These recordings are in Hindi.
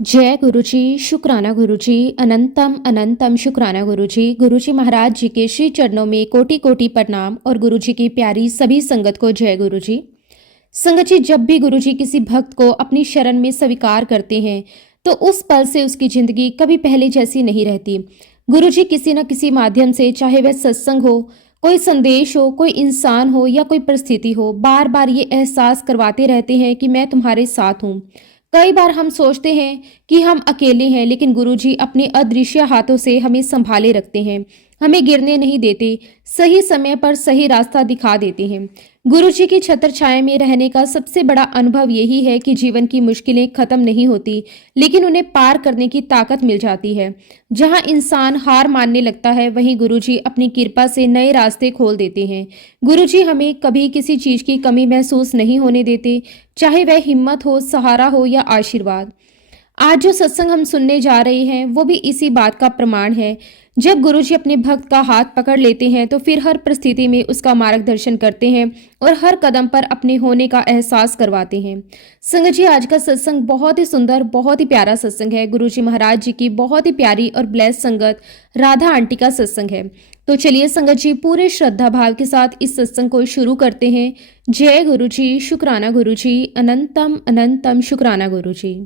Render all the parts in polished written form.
जय गुरुजी, शुक्राना गुरुजी, अनंतम अनंतम शुक्राना गुरुजी। गुरुजी महाराज जी के श्री चरणों में कोटि कोटि प्रणाम और गुरुजी की प्यारी सभी संगत को जय गुरुजी। संगत जी, जब भी गुरुजी किसी भक्त को अपनी शरण में स्वीकार करते हैं तो उस पल से उसकी जिंदगी कभी पहले जैसी नहीं रहती। गुरुजी किसी न किसी माध्यम से, चाहे वह सत्संग हो, कोई संदेश हो, कोई इंसान हो या कोई परिस्थिति हो, बार बार ये एहसास करवाते रहते हैं कि मैं तुम्हारे साथ हूँ। कई बार हम सोचते हैं कि हम अकेले हैं, लेकिन गुरुजी अपने अदृश्य हाथों से हमें संभाले रखते हैं, हमें गिरने नहीं देते, सही समय पर सही रास्ता दिखा देते हैं। गुरुजी की छत्र छाया में रहने का सबसे बड़ा अनुभव यही है कि जीवन की मुश्किलें खत्म नहीं होती, लेकिन उन्हें पार करने की ताकत मिल जाती है। जहां इंसान हार मानने लगता है, वहीं गुरुजी अपनी कृपा से नए रास्ते खोल देते हैं। गुरुजी हमें कभी किसी चीज की कमी महसूस नहीं होने देते, चाहे वह हिम्मत हो, सहारा हो या आशीर्वाद। आज जो सत्संग हम सुनने जा रहे हैं वो भी इसी बात का प्रमाण है। जब गुरुजी अपने भक्त का हाथ पकड़ लेते हैं तो फिर हर परिस्थिति में उसका मार्गदर्शन करते हैं और हर कदम पर अपने होने का एहसास करवाते हैं। संगत जी, आज का सत्संग बहुत ही सुंदर, बहुत ही प्यारा सत्संग है। गुरुजी महाराज जी की बहुत ही प्यारी और ब्लेस संगत राधा आंटी का सत्संग है। तो चलिए संगत जी, पूरे श्रद्धा भाव के साथ इस सत्संग को शुरू करते हैं। जय गुरुजी, शुक्राना गुरुजी, अनंतम अनंतम शुक्राना गुरुजी।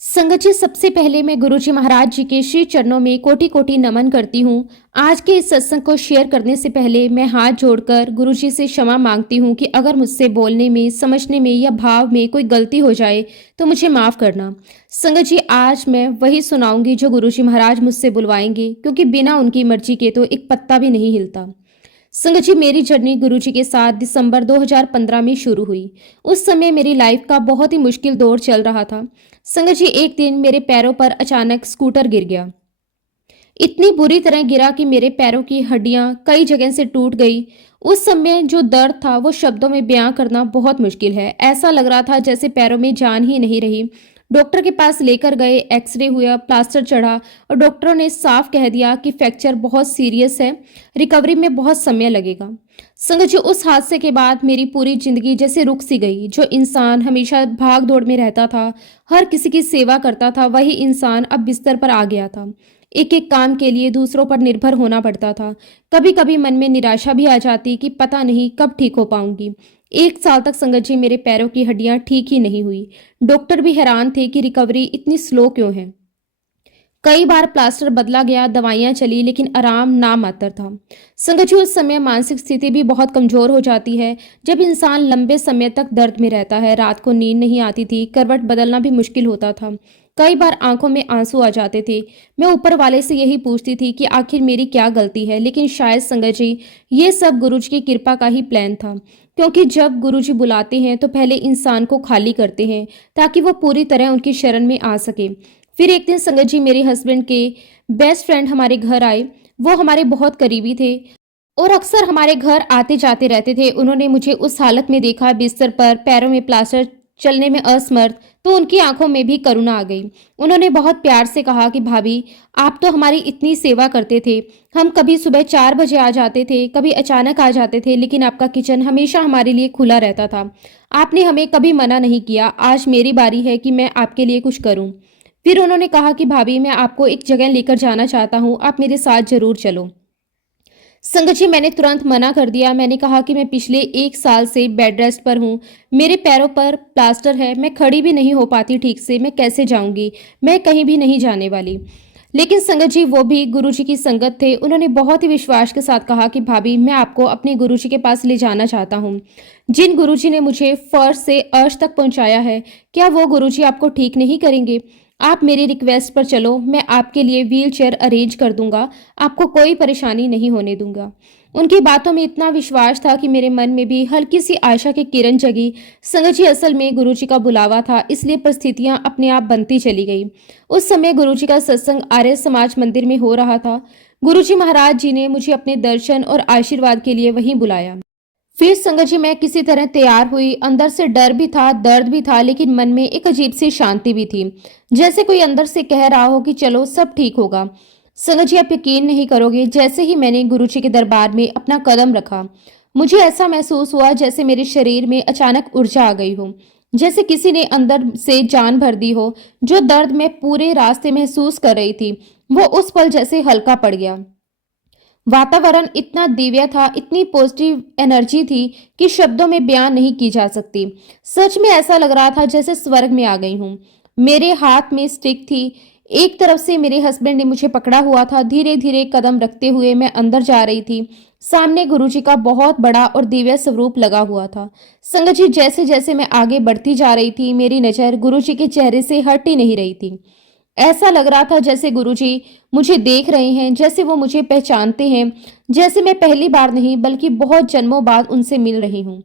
संगत जी, सबसे पहले मैं गुरुजी महाराज जी के श्री चरणों में कोटि कोटि नमन करती हूँ। आज के इस सत्संग को शेयर करने से पहले मैं हाथ जोड़कर गुरुजी से क्षमा मांगती हूँ कि अगर मुझसे बोलने में, समझने में या भाव में कोई गलती हो जाए तो मुझे माफ़ करना। संगत जी, आज मैं वही सुनाऊंगी जो गुरुजी महाराज मुझसे बुलवाएंगे, क्योंकि बिना उनकी मर्जी के तो एक पत्ता भी नहीं हिलता। संगत जी, मेरी जर्नी गुरुजी के साथ दिसंबर 2015 में शुरू हुई। उस समय मेरी लाइफ का बहुत ही मुश्किल दौर चल रहा था। संगत जी, एक दिन मेरे पैरों पर अचानक स्कूटर गिर गया। इतनी बुरी तरह गिरा कि मेरे पैरों की हड्डियां कई जगह से टूट गई। उस समय जो दर्द था वो शब्दों में बयां करना बहुत मुश्किल है। ऐसा लग रहा था जैसे पैरों में जान ही नहीं रही। डॉक्टर के पास लेकर गए, एक्सरे हुआ, प्लास्टर चढ़ा और डॉक्टरों ने साफ कह दिया कि फ्रैक्चर बहुत सीरियस है, रिकवरी में बहुत समय लगेगा। संगत जी, उस हादसे के बाद मेरी पूरी जिंदगी जैसे रुक सी गई। जो इंसान हमेशा भाग दौड़ में रहता था, हर किसी की सेवा करता था, वही इंसान अब बिस्तर पर आ गया था। एक एक काम के लिए दूसरों पर निर्भर होना पड़ता था। कभी कभी मन में निराशा भी आ जाती कि पता नहीं कब ठीक हो पाऊंगी। 1 साल तक संगत जी मेरे पैरों की हड्डियां ठीक ही नहीं हुई। डॉक्टर भी हैरान थे कि रिकवरी इतनी स्लो क्यों है। कई बार प्लास्टर बदला गया, दवाइयां चली, लेकिन आराम नामात्र था। संगत जी, उस समय मानसिक स्थिति भी बहुत कमजोर हो जाती है। जब इंसान लंबे समय तक दर्द में रहता है, रात को नींद नहीं आती थी, करवट बदलना भी मुश्किल होता था। कई बार आंखों में आंसू आ जाते थे। मैं ऊपर वाले से यही पूछती थी कि आखिर मेरी क्या गलती है, लेकिन शायद संगत जी ये सब गुरुजी की कृपा का ही प्लान था। क्योंकि जब गुरुजी बुलाते हैं तो पहले इंसान को खाली करते हैं ताकि वो पूरी तरह उनकी शरण में आ सके। फिर एक दिन संगत जी मेरे हस्बैंड के बेस्ट फ्रेंड हमारे घर आए। वो हमारे बहुत करीबी थे और अक्सर हमारे घर आते जाते रहते थे। उन्होंने मुझे उस हालत में देखा, बिस्तर पर, पैरों में प्लास्टर, चलने में असमर्थ, तो उनकी आंखों में भी करुणा आ गई। उन्होंने बहुत प्यार से कहा कि भाभी, आप तो हमारी इतनी सेवा करते थे। हम कभी सुबह 4 बजे आ जाते थे, कभी अचानक आ जाते थे, लेकिन आपका किचन हमेशा हमारे लिए खुला रहता था। आपने हमें कभी मना नहीं किया। आज मेरी बारी है कि मैं आपके लिए कुछ करूं। फिर उन्होंने कहा कि भाभी, मैं आपको एक जगह लेकर जाना चाहता हूँ, आप मेरे साथ जरूर चलो। संगत जी, मैंने तुरंत मना कर दिया। मैंने कहा कि मैं पिछले 1 साल से बेड रेस्ट पर हूँ, मेरे पैरों पर प्लास्टर है, मैं खड़ी भी नहीं हो पाती ठीक से, मैं कैसे जाऊंगी, मैं कहीं भी नहीं जाने वाली। लेकिन संगत जी, वो भी गुरुजी की संगत थे। उन्होंने बहुत ही विश्वास के साथ कहा कि भाभी, मैं आपको अपने गुरुजी के पास ले जाना चाहता हूँ। जिन गुरुजी ने मुझे फर्श से अर्श तक पहुंचाया है, क्या वो गुरुजी आपको ठीक नहीं करेंगे? आप मेरी रिक्वेस्ट पर चलो, मैं आपके लिए व्हील चेयर अरेंज कर दूंगा, आपको कोई परेशानी नहीं होने दूंगा। उनकी बातों में इतना विश्वास था कि मेरे मन में भी हल्की सी आशा की किरण जगी। संगत जी, असल में गुरुजी का बुलावा था, इसलिए परिस्थितियां अपने आप बनती चली गई। उस समय गुरुजी का सत्संग आर्य समाज मंदिर में हो रहा था। गुरुजी महाराज जी ने मुझे अपने दर्शन और आशीर्वाद के लिए वहीं बुलाया। फिर संगत जी मैं किसी तरह तैयार हुई। अंदर से डर भी था, दर्द भी था, लेकिन मन में एक अजीब सी शांति भी थी, जैसे कोई अंदर से कह रहा हो कि चलो सब ठीक होगा। संगत जी, आप यकीन नहीं करोगे, जैसे ही मैंने गुरुजी के दरबार में अपना कदम रखा, मुझे ऐसा महसूस हुआ जैसे मेरे शरीर में अचानक ऊर्जा आ गई हो। जैसे किसी ने अंदर से जान भर दी हो। जो दर्द मैं पूरे रास्ते महसूस कर रही थी, वो उस पल जैसे हल्का पड़ गया। वातावरण इतना दिव्य था, इतनी पॉजिटिव एनर्जी थी कि शब्दों में बयान नहीं की जा सकती। सच में ऐसा लग रहा था जैसे स्वर्ग में आ गई हूँ। मेरे हाथ में स्टिक थी। एक तरफ से मेरे हस्बैंड ने मुझे पकड़ा हुआ था। धीरे धीरे कदम रखते हुए मैं अंदर जा रही थी। सामने गुरुजी का बहुत बड़ा और दिव्य स्वरूप लगा हुआ था। संगत जी, जैसे जैसे मैं आगे बढ़ती जा रही थी, मेरी नजर गुरुजी के चेहरे से हट ही नहीं रही थी। ऐसा लग रहा था जैसे गुरुजी मुझे देख रहे हैं, जैसे वो मुझे पहचानते हैं, जैसे मैं पहली बार नहीं बल्कि बहुत जन्मों बाद उनसे मिल रही हूँ।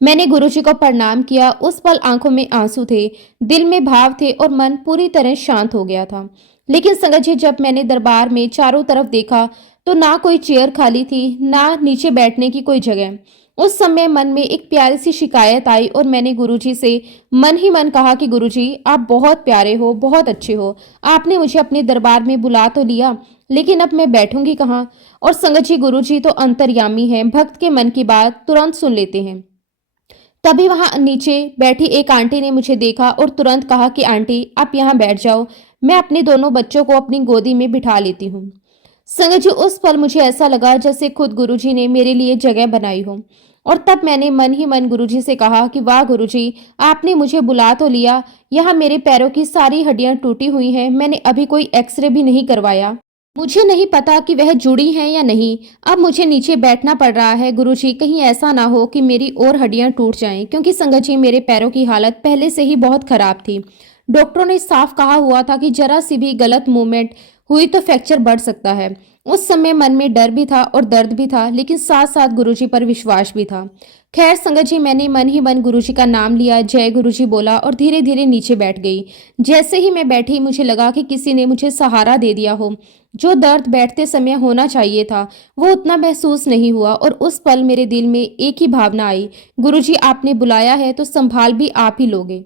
मैंने गुरुजी को प्रणाम किया। उस पल आंखों में आंसू थे, दिल में भाव थे और मन पूरी तरह शांत हो गया था। लेकिन संगत जी, जब मैंने दरबार में चारों तरफ देखा तो ना कोई चेयर खाली थी, ना नीचे बैठने की कोई जगह। उस समय मन में एक प्यारी सी शिकायत आई और मैंने गुरुजी से मन ही मन कहा कि गुरुजी, आप बहुत प्यारे हो, बहुत अच्छे हो। आपने मुझे अपने दरबार में बुला तो लिया, लेकिन अब मैं बैठूंगी कहाँ? और संगत जी, गुरुजी तो अंतर्यामी हैं, भक्त के मन की बात तुरंत सुन लेते हैं। तभी वहां नीचे बैठी एक आंटी ने मुझे देखा और तुरंत कहा कि आंटी, आप यहाँ बैठ जाओ, मैं अपने दोनों बच्चों को अपनी गोदी में बिठा लेती हूँ। संगत जी, उस पल मुझे ऐसा लगा जैसे खुद गुरुजी ने मेरे लिए जगह बनाई हो। और तब मैंने मन ही मन गुरुजी से कहा कि वाह गुरुजी, आपने मुझे बुला तो लिया। यहाँ मेरे पैरों की सारी हड्डियां टूटी हुई हैं, मैंने अभी कोई एक्सरे भी नहीं करवाया। मुझे नहीं पता कि वह जुड़ी हैं या नहीं। अब मुझे नीचे बैठना पड़ रहा है गुरुजी, कहीं ऐसा ना हो कि मेरी और हड्डियां टूट जाएं, क्योंकि संगत जी, मेरे पैरों की हालत पहले से ही बहुत खराब थी। डॉक्टरों ने साफ कहा हुआ था कि जरा सी भी गलत मूवमेंट हुई तो फ्रैक्चर बढ़ सकता है। उस समय मन में डर भी था और दर्द भी था, लेकिन साथ साथ गुरुजी पर विश्वास भी था। खैर संगत जी, मैंने मन ही मन गुरुजी का नाम लिया, जय गुरुजी बोला और धीरे धीरे नीचे बैठ गई। जैसे ही मैं बैठी, मुझे लगा कि किसी ने मुझे सहारा दे दिया हो। जो दर्द बैठते समय होना चाहिए था, वो उतना महसूस नहीं हुआ। और उस पल मेरे दिल में एक ही भावना आई, गुरुजी, आपने बुलाया है तो संभाल भी आप ही लोगे।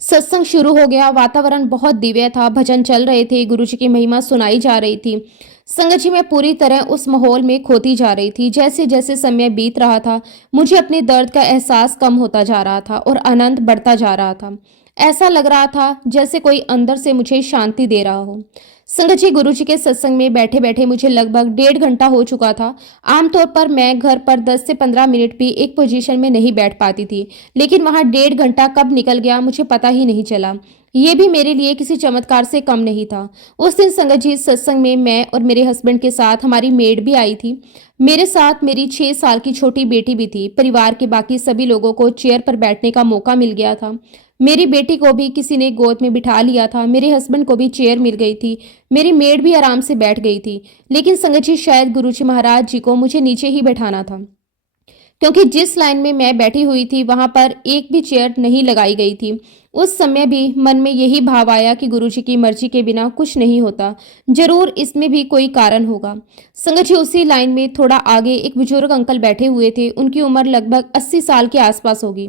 सत्संग शुरू हो गया। वातावरण बहुत दिव्य था, भजन चल रहे थे, गुरुजी की महिमा सुनाई जा रही थी। संगत जी, मैं पूरी तरह उस माहौल में खोती जा रही थी। जैसे जैसे समय बीत रहा था, मुझे अपने दर्द का एहसास कम होता जा रहा था और आनंद बढ़ता जा रहा था। ऐसा लग रहा था जैसे कोई अंदर से मुझे शांति दे रहा हो। संगत जी, गुरुजी के सत्संग में बैठे बैठे मुझे लगभग 1.5 घंटा हो चुका था। आमतौर पर मैं घर पर 10 से 15 मिनट भी एक पोजीशन में नहीं बैठ पाती थी, लेकिन वहां 1.5 घंटा कब निकल गया मुझे पता ही नहीं चला। ये भी मेरे लिए किसी चमत्कार से कम नहीं था। उस दिन संगत जी, सत्संग में मैं और मेरे हस्बैंड के साथ हमारी मेड भी आई थी। मेरे साथ मेरी 6 साल की छोटी बेटी भी थी। परिवार के बाकी सभी लोगों को चेयर पर बैठने का मौका मिल गया था। मेरी बेटी को भी किसी ने गोद में बिठा लिया था। मेरे हस्बैंड को भी चेयर मिल गई थी। मेरी मेड भी आराम से बैठ गई थी। लेकिन संगत जी, शायद गुरुजी महाराज जी को मुझे नीचे ही बैठाना था, क्योंकि जिस लाइन में मैं बैठी हुई थी वहां पर एक भी चेयर नहीं लगाई गई थी। उस समय भी मन में यही भाव आया कि गुरुजी की मर्जी के बिना कुछ नहीं होता, जरूर इसमें भी कोई कारण होगा। संगत जी, उसी लाइन में थोड़ा आगे एक बुजुर्ग अंकल बैठे हुए थे। उनकी उम्र लगभग 80 साल के आसपास होगी,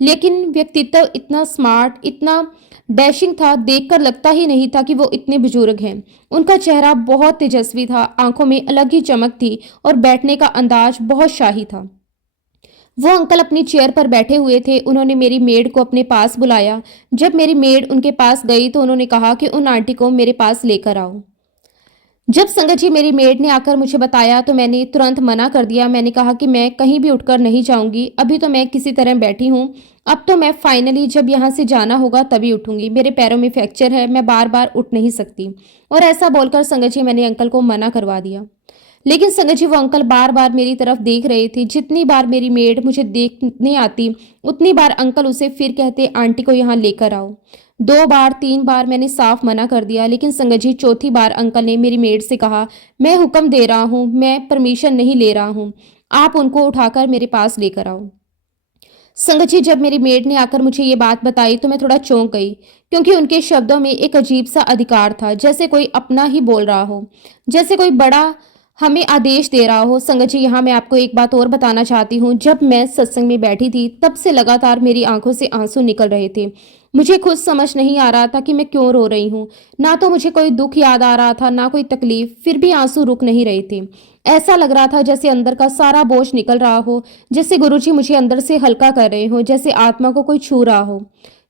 लेकिन व्यक्तित्व इतना स्मार्ट, इतना डैशिंग था, देखकर लगता ही नहीं था कि वो इतने बुजुर्ग हैं। उनका चेहरा बहुत तेजस्वी था, आंखों में अलग ही चमक थी और बैठने का अंदाज बहुत शाही था। वो अंकल अपनी चेयर पर बैठे हुए थे। उन्होंने मेरी मेड को अपने पास बुलाया। जब मेरी मेड उनके पास गई तो उन्होंने कहा कि उन आंटी को मेरे पास लेकर आओ। जब संगत जी, मेरी मेड ने आकर मुझे बताया तो मैंने तुरंत मना कर दिया। मैंने कहा कि मैं कहीं भी उठकर नहीं जाऊंगी, अभी तो मैं किसी तरह बैठी हूँ। अब तो मैं फाइनली जब यहाँ से जाना होगा तभी उठूंगी। मेरे पैरों में फ्रैक्चर है, मैं बार बार उठ नहीं सकती। और ऐसा बोलकर संगत जी, मैंने अंकल को मना करवा दिया। लेकिन संगत जी, वो अंकल बार बार मेरी तरफ देख रहे थे। जितनी बार मेरी मेड मुझे देखने आती, उतनी बार अंकल उसे फिर कहते, आंटी को यहाँ लेकर आओ। 2 बार 3 बार मैंने साफ मना कर दिया, लेकिन संगत जी, चौथी बार अंकल ने मेरी मेड से कहा, मैं हुक्म दे रहा हूँ, मैं परमिशन नहीं ले रहा हूँ, आप उनको उठाकर मेरे पास लेकर आओ। संगत जी, जब मेरी मेड ने आकर मुझे ये बात बताई तो मैं थोड़ा चौंक गई, क्योंकि उनके शब्दों में एक अजीब सा अधिकार था, जैसे कोई अपना ही बोल रहा हो, जैसे कोई बड़ा हमें आदेश दे रहा हो। संगत जी, यहाँ मैं आपको एक बात और बताना चाहती हूँ। जब मैं सत्संग में बैठी थी, तब से लगातार मेरी आंखों से आंसू निकल रहे थे। मुझे खुद समझ नहीं आ रहा था कि मैं क्यों रो रही हूँ। ना तो मुझे कोई दुख याद आ रहा था, ना कोई तकलीफ, फिर भी आंसू रुक नहीं रहे थे। ऐसा लग रहा था जैसे अंदर का सारा बोझ निकल रहा हो, जैसे गुरुजी मुझे अंदर से हल्का कर रहे हो, जैसे आत्मा को कोई छू रहा हो।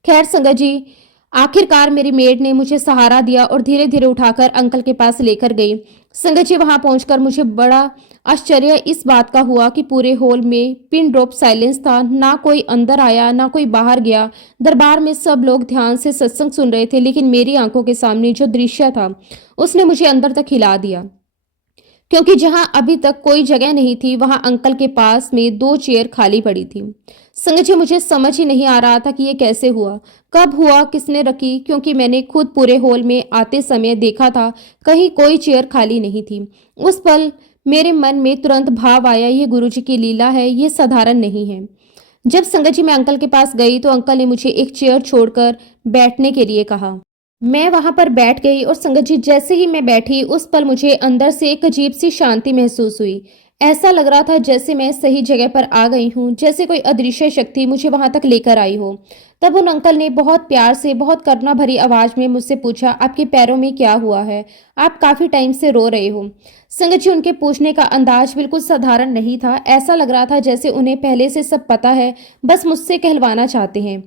खैर संगत जी, आखिरकार मेरी मेड ने मुझे सहारा दिया और धीरे धीरे उठाकर अंकल के पास लेकर गई। संगत जी, वहां पहुंचकर मुझे बड़ा आश्चर्य इस बात का हुआ कि पूरे हॉल में पिन ड्रॉप साइलेंस था। ना कोई अंदर आया, ना कोई बाहर गया। दरबार में सब लोग ध्यान से सत्संग सुन रहे थे, लेकिन मेरी आंखों के सामने जो दृश्य था उसने मुझे अंदर तक हिला दिया। क्योंकि जहां अभी तक कोई जगह नहीं थी, वहां अंकल के पास में 2 चेयर खाली पड़ी थी। संगत जी, मुझे समझ ही नहीं आ रहा था कि ये कैसे हुआ, कब हुआ, किसने रखी, क्योंकि मैंने खुद पूरे हॉल में आते समय देखा था, कहीं कोई चेयर खाली नहीं थी। उस पल मेरे मन में तुरंत भाव आया, ये गुरुजी की लीला है, ये साधारण नहीं है। जब संगत जी मैं अंकल के पास गई तो अंकल ने मुझे एक चेयर छोड़कर बैठने के लिए कहा। मैं वहां पर बैठ गई और संगत जी, जैसे ही मैं बैठी उस पल मुझे अंदर से एक अजीब सी शांति महसूस हुई। ऐसा लग रहा था जैसे मैं सही जगह पर आ गई हूँ, जैसे कोई अदृश्य शक्ति मुझे वहां तक लेकर आई हो। तब उन अंकल ने बहुत प्यार से, बहुत करुणा भरी आवाज में मुझसे पूछा, आपके पैरों में क्या हुआ है? आप काफी टाइम से रो रहे हो। संगत जी, उनके पूछने का अंदाज बिल्कुल साधारण नहीं था। ऐसा लग रहा था जैसे उन्हें पहले से सब पता है, बस मुझसे कहलवाना चाहते हैं।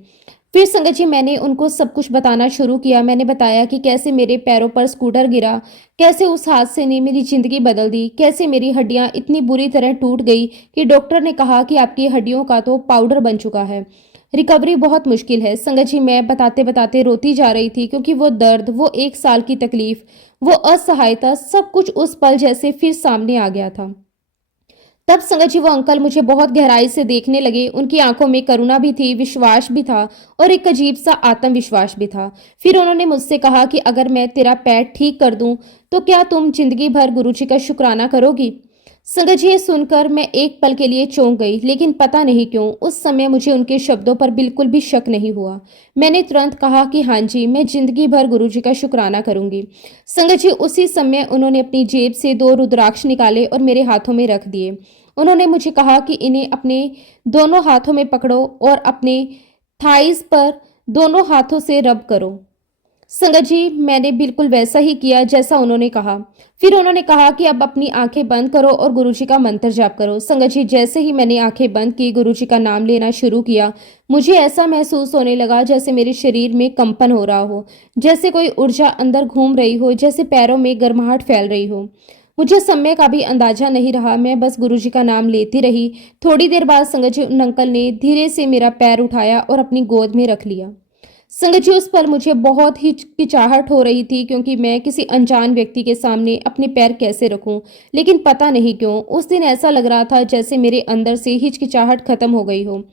फिर संगत जी मैंने उनको सब कुछ बताना शुरू किया। मैंने बताया कि कैसे मेरे पैरों पर स्कूटर गिरा, कैसे उस हादसे ने मेरी जिंदगी बदल दी, कैसे मेरी हड्डियां इतनी बुरी तरह टूट गई कि डॉक्टर ने कहा कि आपकी हड्डियों का तो पाउडर बन चुका है, रिकवरी बहुत मुश्किल है। संगत जी, मैं बताते बताते रोती जा रही थी, क्योंकि वो दर्द, वो 1 साल की तकलीफ, वो असहायता, सब कुछ उस पल जैसे फिर सामने आ गया था। तब संगत जी वो अंकल मुझे बहुत गहराई से देखने लगे। उनकी आंखों में करुणा भी थी, विश्वास भी था और एक अजीब सा आत्मविश्वास भी था। फिर उन्होंने मुझसे कहा कि अगर मैं तेरा पैर ठीक कर दूं तो क्या तुम जिंदगी भर गुरुजी का शुक्राना करोगी? संगत जी, ये सुनकर मैं एक पल के लिए चौंक गई, लेकिन पता नहीं क्यों उस समय मुझे उनके शब्दों पर बिल्कुल भी शक नहीं हुआ। मैंने तुरंत कहा कि हाँ जी, मैं जिंदगी भर गुरुजी का शुक्राना करूंगी। संगत जी, उसी समय उन्होंने अपनी जेब से 2 रुद्राक्ष निकाले और मेरे हाथों में रख दिए। उन्होंने मुझे कहा कि इन्हें अपने दोनों हाथों में पकड़ो और अपने थाइस पर दोनों हाथों से रब करो। संगत जी, मैंने बिल्कुल वैसा ही किया जैसा उन्होंने कहा। फिर उन्होंने कहा कि अब अपनी आंखें बंद करो और गुरुजी का मंत्र जाप करो। संगत जी, जैसे ही मैंने आंखें बंद की, गुरुजी का नाम लेना शुरू किया, मुझे ऐसा महसूस होने लगा जैसे मेरे शरीर में कंपन हो रहा हो, जैसे कोई ऊर्जा अंदर घूम रही हो, जैसे पैरों में गर्माहट फैल रही हो। मुझे समय का भी अंदाजा नहीं रहा, मैं बस गुरुजी का नाम लेती रही। थोड़ी देर बाद संगत जी उन अंकल ने धीरे से मेरा पैर उठाया और अपनी गोद में रख लिया। संगत जी, उस पर मुझे बहुत हिचकिचाहट हो रही थी, क्योंकि मैं किसी अनजान व्यक्ति के सामने अपने पैर कैसे रखूं। लेकिन पता नहीं क्यों उस दिन ऐसा लग रहा था जैसे मेरे अंदर से हिचकिचाहट खत्म हो गई हो,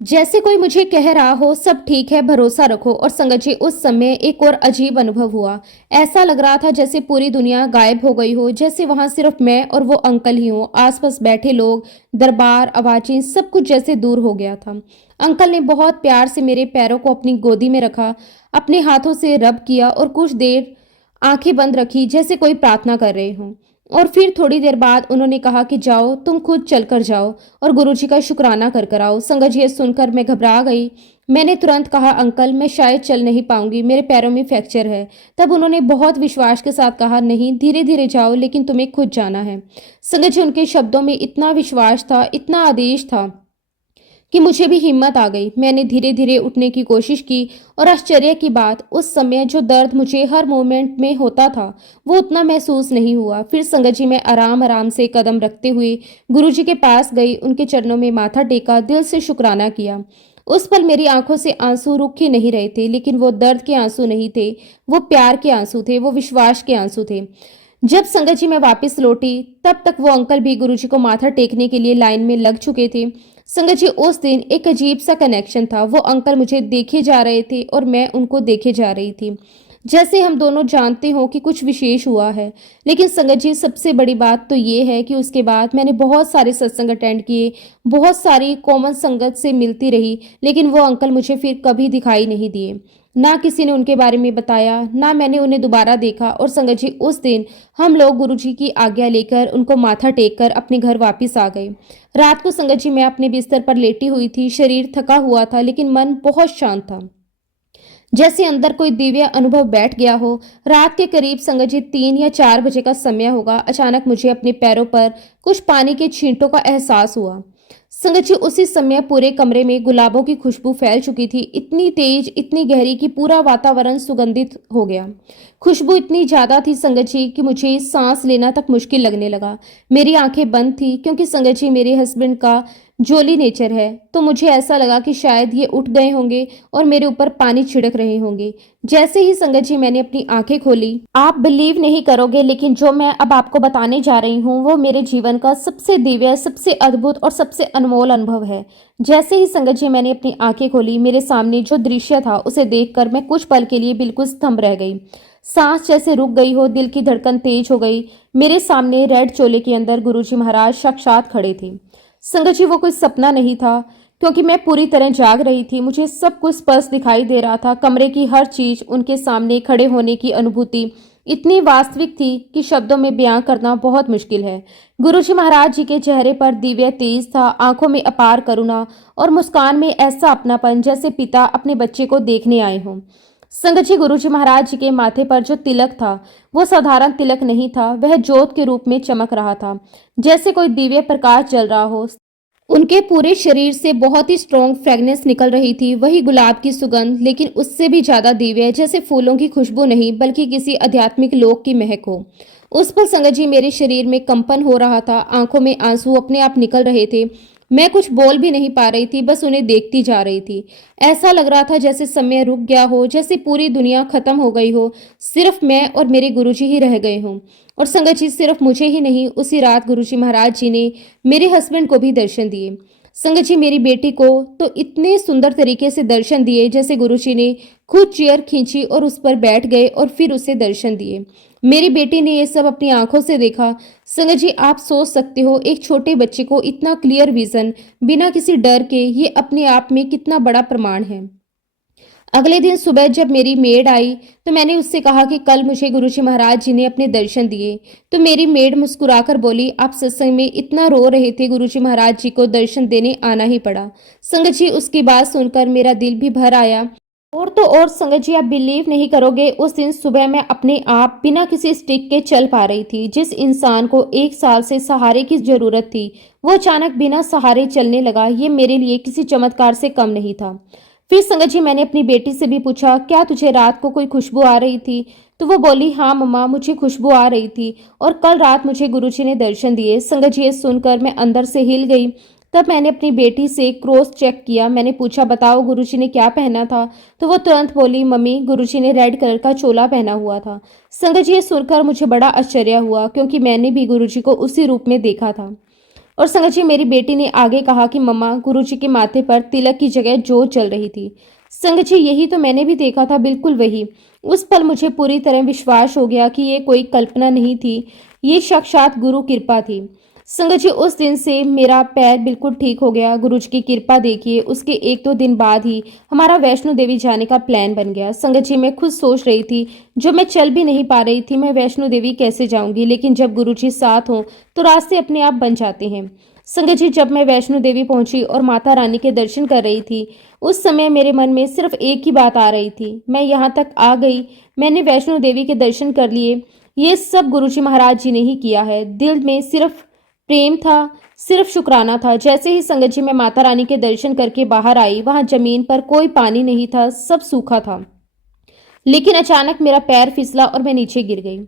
जैसे कोई मुझे कह रहा हो सब ठीक है, भरोसा रखो। और संगत जी, उस समय एक और अजीब अनुभव हुआ। ऐसा लग रहा था जैसे पूरी दुनिया गायब हो गई हो, जैसे वहां सिर्फ मैं और वो अंकल ही हो। आसपास बैठे लोग, दरबार, आवाजें, सब कुछ जैसे दूर हो गया था। अंकल ने बहुत प्यार से मेरे पैरों को अपनी गोदी में रखा, अपने हाथों से रब किया और कुछ देर आंखें बंद रखी जैसे कोई प्रार्थना कर रहे हों। और फिर थोड़ी देर बाद उन्होंने कहा कि जाओ, तुम खुद चलकर जाओ और गुरुजी का शुक्राना कर आओ। संगत जी, ये सुनकर मैं घबरा गई। मैंने तुरंत कहा, अंकल मैं शायद चल नहीं पाऊंगी, मेरे पैरों में फ्रैक्चर है। तब उन्होंने बहुत विश्वास के साथ कहा, नहीं, धीरे धीरे जाओ, लेकिन तुम्हें खुद जाना है। संगत जी, उनके शब्दों में इतना विश्वास था, इतना आदेश था कि मुझे भी हिम्मत आ गई। मैंने धीरे धीरे उठने की कोशिश की और आश्चर्य की बात, उस समय जो दर्द मुझे हर मोमेंट में होता था वो उतना महसूस नहीं हुआ। फिर संगत जी मैं आराम आराम से कदम रखते हुए गुरुजी के पास गई, उनके चरणों में माथा टेका, दिल से शुक्राना किया। उस पल मेरी आंखों से आंसू रुक ही नहीं रहे थे, लेकिन वो दर्द के आंसू नहीं थे, वो प्यार के आंसू थे, वो विश्वास के आंसू थे। जब संगत जी मैं वापस लौटी तब तक वो अंकल भी गुरुजी को माथा टेकने के लिए लाइन में लग चुके थे। संगत जी, उस दिन एक अजीब सा कनेक्शन था। वो अंकल मुझे देखे जा रहे थे और मैं उनको देखे जा रही थी, जैसे हम दोनों जानते हो कि कुछ विशेष हुआ है। लेकिन संगत जी, सबसे बड़ी बात तो ये है कि उसके बाद मैंने बहुत सारे सत्संग अटेंड किए, बहुत सारी कॉमन संगत से मिलती रही, लेकिन वो अंकल मुझे फिर कभी दिखाई नहीं दिए। ना किसी ने उनके बारे में बताया, ना मैंने उन्हें दोबारा देखा। और संगत जी, उस दिन हम लोग गुरुजी की आज्ञा लेकर उनको माथा टेक कर अपने घर वापस आ गए। रात को संगत जी मैं अपने बिस्तर पर लेटी हुई थी, शरीर थका हुआ था लेकिन मन बहुत शांत था। जैसे अंदर कोई दिव्य अनुभव बैठ गया हो। रात के करीब संगत जी 3 या 4 बजे का समय होगा। अचानक मुझे अपने पैरों पर कुछ पानी के छींटों का एहसास हुआ। संगत जी उसी समय पूरे कमरे में गुलाबों की खुशबू फैल चुकी थी, इतनी तेज, इतनी गहरी कि पूरा वातावरण सुगंधित हो गया। खुशबू इतनी ज्यादा थी संगत जी कि मुझे सांस लेना तक मुश्किल लगने लगा। मेरी आंखें बंद थी क्योंकि संगत जी मेरे हस्बैंड का जोली नेचर है, तो मुझे ऐसा लगा कि शायद ये उठ गए होंगे और मेरे ऊपर पानी छिड़क रहे होंगे। जैसे ही संगत जी मैंने अपनी आंखें खोली, आप बिलीव नहीं करोगे लेकिन जो मैं अब आपको बताने जा रही हूँ वो मेरे जीवन का सबसे दिव्य, सबसे अद्भुत और सबसे अनमोल अनुभव है। जैसे ही संगत जी मैंने अपनी आंखें खोली, मेरे सामने जो दृश्य था उसे देखकर मैं कुछ पल के लिए बिल्कुल स्तंभ रह गई। सांस जैसे रुक गई हो, दिल की धड़कन तेज हो गई। मेरे सामने रेड चोले के अंदर गुरुजी महाराज साक्षात खड़े थे। संगत जी वो कोई सपना नहीं था, क्योंकि मैं पूरी तरह जाग रही थी। मुझे सब कुछ स्पष्ट दिखाई दे रहा था। कमरे की हर चीज, उनके सामने खड़े होने की अनुभूति इतनी वास्तविक थी कि शब्दों में बयां करना बहुत मुश्किल है। गुरुजी महाराज जी के चेहरे पर दिव्य तेज था, आंखों में अपार करुणा और मुस्कान में ऐसा अपनापन जैसे पिता अपने बच्चे को देखने आए हों। संगत जी गुरुजी महाराज जी के माथे पर जो तिलक था वो साधारण तिलक नहीं था, वह ज्योत के रूप में चमक रहा था, जैसे कोई दिव्य प्रकाश जल रहा हो। उनके पूरे शरीर से बहुत ही स्ट्रॉन्ग फ्रेगनेंस निकल रही थी, वही गुलाब की सुगंध, लेकिन उससे भी ज्यादा दिव्य, जैसे फूलों की खुशबू नहीं बल्कि किसी आध्यात्मिक लोक की महक हो। उस पर संगत जी मेरे शरीर में कंपन हो रहा था, आंखों में आंसू अपने आप निकल रहे थे। मैं कुछ बोल भी नहीं पा रही थी, बस उन्हें देखती जा रही थी। ऐसा लग रहा था जैसे समय रुक गया हो, जैसे पूरी दुनिया खत्म हो गई हो, सिर्फ मैं और मेरे गुरुजी ही रह गए हों। और संगत जी सिर्फ मुझे ही नहीं, उसी रात गुरुजी महाराज जी ने मेरे हस्बैंड को भी दर्शन दिए। संगत जी मेरी बेटी को तो इतने सुंदर तरीके से दर्शन दिए जैसे गुरुजी ने खुद चेयर खींची और उस पर बैठ गए और फिर उसे दर्शन दिए। मेरी बेटी ने ये सब अपनी आंखों से देखा। संगत जी आप सोच सकते हो एक छोटे बच्चे को इतना क्लियर विजन बिना किसी डर के, ये अपने आप में कितना बड़ा प्रमाण है। अगले दिन सुबह जब मेरी मेड आई तो मैंने उससे कहा कि कल मुझे गुरुजी महाराज जी ने अपने दर्शन दिए। तो मेरी मेड मुस्कुराकर बोली, आप सत्संग में इतना रो रहे थे, गुरुजी महाराज जी को दर्शन देने आना ही पड़ा। संगत जी उसकी बात सुनकर मेरा दिल भी भर आया। और तो और संगत जी आप बिलीव नहीं करोगे, उस दिन सुबह मैं अपने आप बिना किसी स्टिक के चल पा रही थी। जिस इंसान को 1 साल से सहारे की जरूरत थी वो अचानक बिना सहारे चलने लगा, ये मेरे लिए किसी चमत्कार से कम नहीं था। फिर संगत जी मैंने अपनी बेटी से भी पूछा, क्या तुझे रात को कोई खुशबू आ रही थी? तो वो बोली, हाँ मम्मा मुझे खुशबू आ रही थी और कल रात मुझे गुरुजी ने दर्शन दिए। संगत जी ये सुनकर मैं अंदर से हिल गई। तब मैंने अपनी बेटी से क्रॉस चेक किया। मैंने पूछा, बताओ गुरुजी ने क्या पहना था? तो वो तुरंत बोली, मम्मी गुरुजी ने रेड कलर का चोला पहना हुआ था। संगत जी ये सुनकर मुझे बड़ा आश्चर्य हुआ, क्योंकि मैंने भी गुरुजी को उसी रूप में देखा था। और संगत जी मेरी बेटी ने आगे कहा कि मम्मा गुरुजी के माथे पर तिलक की जगह जोत जल रही थी। संगत जी यही तो मैंने भी देखा था, बिल्कुल वही। उस पल मुझे पूरी तरह विश्वास हो गया कि ये कोई कल्पना नहीं थी, ये साक्षात गुरु कृपा थी। संगत जी उस दिन से मेरा पैर बिल्कुल ठीक हो गया। गुरुजी की कृपा देखिए, उसके 1-2 दिन बाद ही हमारा वैष्णो देवी जाने का प्लान बन गया। संगत जी मैं खुद सोच रही थी, जो मैं चल भी नहीं पा रही थी, मैं वैष्णो देवी कैसे जाऊंगी, लेकिन जब गुरुजी साथ हों तो रास्ते अपने आप बन जाते हैं। संगत जी जब मैं वैष्णो देवी पहुंची और माता रानी के दर्शन कर रही थी, उस समय मेरे मन में सिर्फ एक ही बात आ रही थी, मैं यहाँ तक आ गई, मैंने वैष्णो देवी के दर्शन कर लिए, ये सब गुरुजी महाराज जी ने ही किया है। दिल में सिर्फ प्रेम था, सिर्फ शुक्राना था। जैसे ही संगत जी मैं माता रानी के दर्शन करके बाहर आई, वहां जमीन पर कोई पानी नहीं था, सब सूखा था। लेकिन अचानक मेरा पैर फिसला और मैं नीचे गिर गई।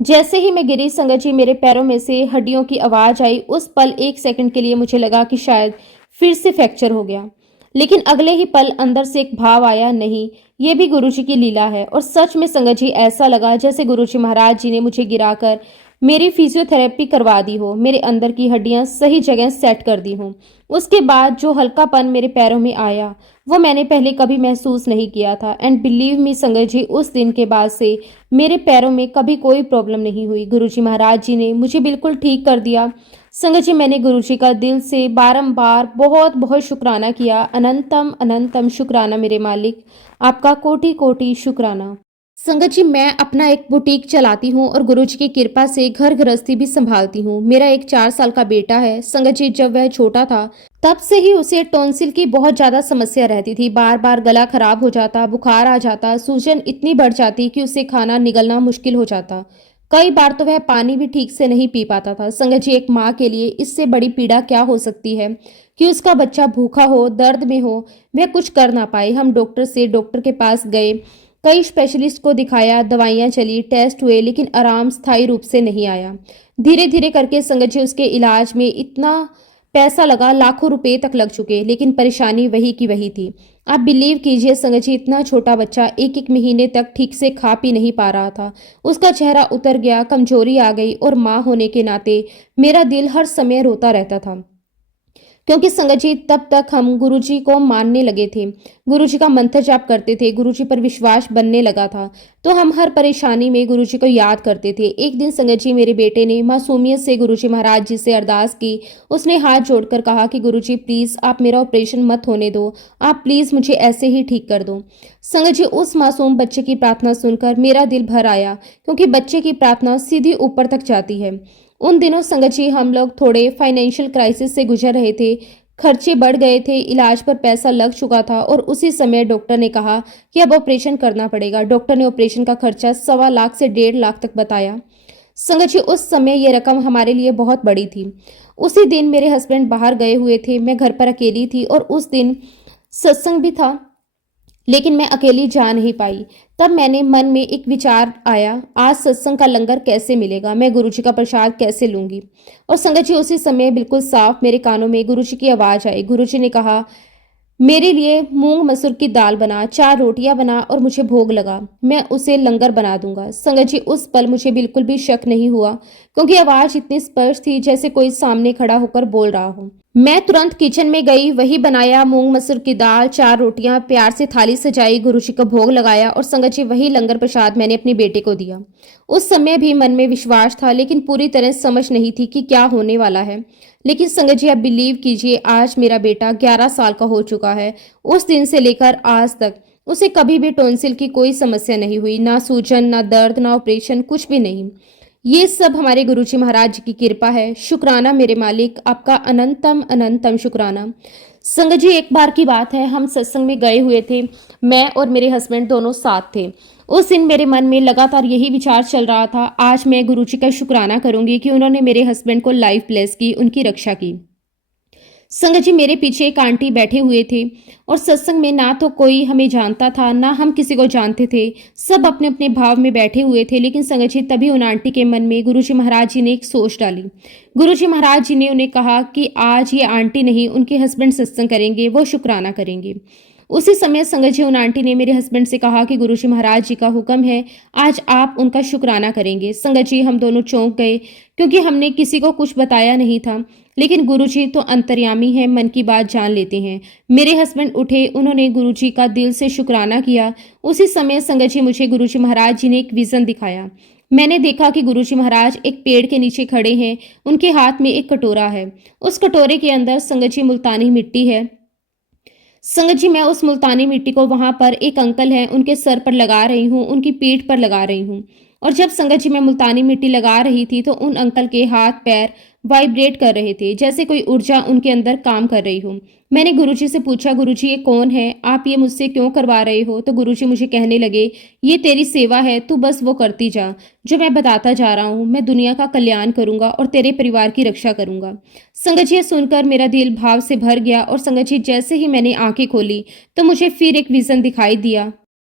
जैसे ही मैं गिरी संगत जी मेरे पैरों में से हड्डियों की आवाज आई। उस पल 1 सेकंड के लिए मुझे लगा कि शायद फिर से फ्रैक्चर हो गया, लेकिन अगले ही पल अंदर से एक भाव आया, नहीं ये भी गुरुजी की लीला है। और सच में संगत जी ऐसा लगा जैसे गुरुजी महाराज जी ने मुझे गिराकर मेरी फिजियोथेरेपी करवा दी हो, मेरे अंदर की हड्डियां सही जगह सेट कर दी हों। उसके बाद जो हल्कापन मेरे पैरों में आया वो मैंने पहले कभी महसूस नहीं किया था। एंड बिलीव मी संगत जी उस दिन के बाद से मेरे पैरों में कभी कोई प्रॉब्लम नहीं हुई। गुरुजी महाराज जी ने मुझे बिल्कुल ठीक कर दिया। संगत जी मैंने गुरुजी का दिल से बारंबार बहुत बहुत शुक्राना किया। अनंतम अनंतम शुक्राना मेरे मालिक, आपका कोटि कोटि शुक्राना। संगत जी, मैं अपना एक बुटीक चलाती हूँ और गुरुजी की कृपा से घर गृहस्थी भी संभालती हूँ। मेरा एक 4 साल का बेटा है। संगत जी, जब वह छोटा था तब से ही उसे टॉन्सिल की बहुत ज्यादा समस्या रहती थी। बार बार गला खराब हो जाता, बुखार आ जाता, सूजन इतनी बढ़ जाती कि उसे खाना निगलना मुश्किल हो जाता। कई बार तो वह पानी भी ठीक से नहीं पी पाता था। संगत जी, एक माँ के लिए इससे बड़ी पीड़ा क्या हो सकती है कि उसका बच्चा भूखा हो, दर्द में हो, वह कुछ कर ना पाए। हम डॉक्टर के पास गए, कई स्पेशलिस्ट को दिखाया, दवाइयां चली, टेस्ट हुए, लेकिन आराम स्थायी रूप से नहीं आया। धीरे धीरे करके संगत जी उसके इलाज में इतना पैसा लगा, लाखों रुपए तक लग चुके, लेकिन परेशानी वही की वही थी। आप बिलीव कीजिए संगत जी, इतना छोटा बच्चा एक एक महीने तक ठीक से खा पी नहीं पा रहा था। उसका चेहरा उतर गया, कमजोरी आ गई, और माँ होने के नाते मेरा दिल हर समय रोता रहता था। क्योंकि संगत जी, तब तक हम गुरुजी को मानने लगे थे, गुरुजी का मंत्र जाप करते थे, गुरुजी पर विश्वास बनने लगा था, तो हम हर परेशानी में गुरुजी को याद करते थे। एक दिन संगत जी, मेरे बेटे ने मासूमियत से गुरुजी महाराज जी से अरदास की। उसने हाथ जोड़कर कहा कि गुरुजी प्लीज आप मेरा ऑपरेशन मत होने दो, आप प्लीज मुझे ऐसे ही ठीक कर दो। संगत जी, उस मासूम बच्चे की प्रार्थना सुनकर मेरा दिल भर आया, क्योंकि बच्चे की प्रार्थना सीधी ऊपर तक जाती है। उन दिनों संगत जी, हम लोग थोड़े फाइनेंशियल क्राइसिस से गुजर रहे थे। खर्चे बढ़ गए थे, इलाज पर पैसा लग चुका था, और उसी समय डॉक्टर ने कहा कि अब ऑपरेशन करना पड़ेगा। डॉक्टर ने ऑपरेशन का खर्चा 1.25 लाख से 1.5 लाख तक बताया। संगत जी, उस समय ये रकम हमारे लिए बहुत बड़ी थी। उसी दिन मेरे हस्बैंड बाहर गए हुए थे, मैं घर पर अकेली थी, और उस दिन सत्संग भी था, लेकिन मैं अकेली जा नहीं पाई। तब मैंने मन में एक विचार आया, आज सत्संग का लंगर कैसे मिलेगा, मैं गुरुजी का प्रसाद कैसे लूंगी। और संगत जी, उसी समय बिल्कुल साफ मेरे कानों में गुरुजी की आवाज आई। गुरुजी ने कहा, मेरे लिए मूंग मसूर की दाल बना, 4 रोटियां बना और मुझे भोग लगा, मैं उसे लंगर बना दूंगा। संगत जी, उस पल मुझे बिल्कुल भी शक नहीं हुआ, क्योंकि आवाज इतनी स्पष्ट थी जैसे कोई सामने खड़ा होकर बोल रहा हो। मैं तुरंत किचन में गई, वही बनाया, मूंग मसूर की दाल, 4 रोटियां, प्यार से थाली सजाई, गुरुजी को भोग लगाया, और संगत जी, वही लंगर प्रसाद मैंने अपने बेटे को दिया। उस समय भी मन में विश्वास था, लेकिन पूरी तरह समझ नहीं थी कि क्या होने वाला है। लेकिन संगत जी, आप बिलीव कीजिए, आज मेरा बेटा 11 साल का हो चुका है। उस दिन से लेकर आज तक उसे कभी भी टॉन्सिल की कोई समस्या नहीं हुई, ना सूजन, ना दर्द, ना ऑपरेशन, कुछ भी नहीं। ये सब हमारे गुरुजी महाराज जी की कृपा है। शुक्राना मेरे मालिक, आपका अनंतम अनंतम शुक्राना। संगत जी, एक बार की बात है, हम सत्संग में गए हुए थे, मैं और मेरे हस्बैंड दोनों साथ थे। उस दिन मेरे मन में लगातार यही विचार चल रहा था, आज मैं गुरुजी का शुक्राना करूंगी कि उन्होंने मेरे हस्बैंड को लाइफ ब्लेस की, उनकी रक्षा की। संगत जी, मेरे पीछे एक आंटी बैठे हुए थे, और सत्संग में ना तो कोई हमें जानता था, ना हम किसी को जानते थे। सब अपने अपने भाव में बैठे हुए थे। लेकिन संगत जी, तभी उन आंटी के मन में गुरुजी महाराज जी ने एक सोच डाली। गुरुजी महाराज जी ने उन्हें कहा कि आज ये आंटी नहीं, उनके हस्बैंड सत्संग करेंगे, वो शुक्राना करेंगे। उसी समय संगत जी, उन आंटी ने मेरे हस्बैंड से कहा कि गुरुजी महाराज जी का हुक्म है, आज आप उनका शुक्राना करेंगे। संगत जी, हम दोनों चौंक गए, क्योंकि हमने किसी को कुछ बताया नहीं था। लेकिन गुरुजी तो अंतर्यामी हैं, मन की बात जान लेते हैं। मेरे हस्बैंड उठे, उन्होंने गुरुजी का दिल से शुक्राना किया। उसी समय संगत जी, मुझे गुरुजी महाराज जी ने एक विजन दिखाया। मैंने देखा कि गुरुजी महाराज एक पेड़ के नीचे खड़े हैं, उनके हाथ में एक कटोरा है। उस कटोरे के अंदर संगत जी मुल्तानी मिट्टी है। संगत जी, मैं उस मुल्तानी मिट्टी को वहां पर एक अंकल हैं, उनके सर पर लगा रही हूँ, उनकी पीठ पर लगा रही हूँ। और जब संगत जी मैं मुल्तानी मिट्टी लगा रही थी, तो उन अंकल के हाथ पैर वाइब्रेट कर रहे थे, जैसे कोई ऊर्जा उनके अंदर काम कर रही हो। मैंने गुरुजी से पूछा, गुरुजी ये कौन है, आप ये मुझसे क्यों करवा रहे हो? तो गुरुजी मुझे कहने लगे, ये तेरी सेवा है, तू बस वो करती जा जो मैं बताता जा रहा हूँ। मैं दुनिया का कल्याण करूंगा और तेरे परिवार की रक्षा करूंगा। संगत जी, ये सुनकर मेरा दिल भाव से भर गया, और संगत जी, जैसे ही मैंने आंखें खोली तो मुझे फिर एक विजन दिखाई दिया।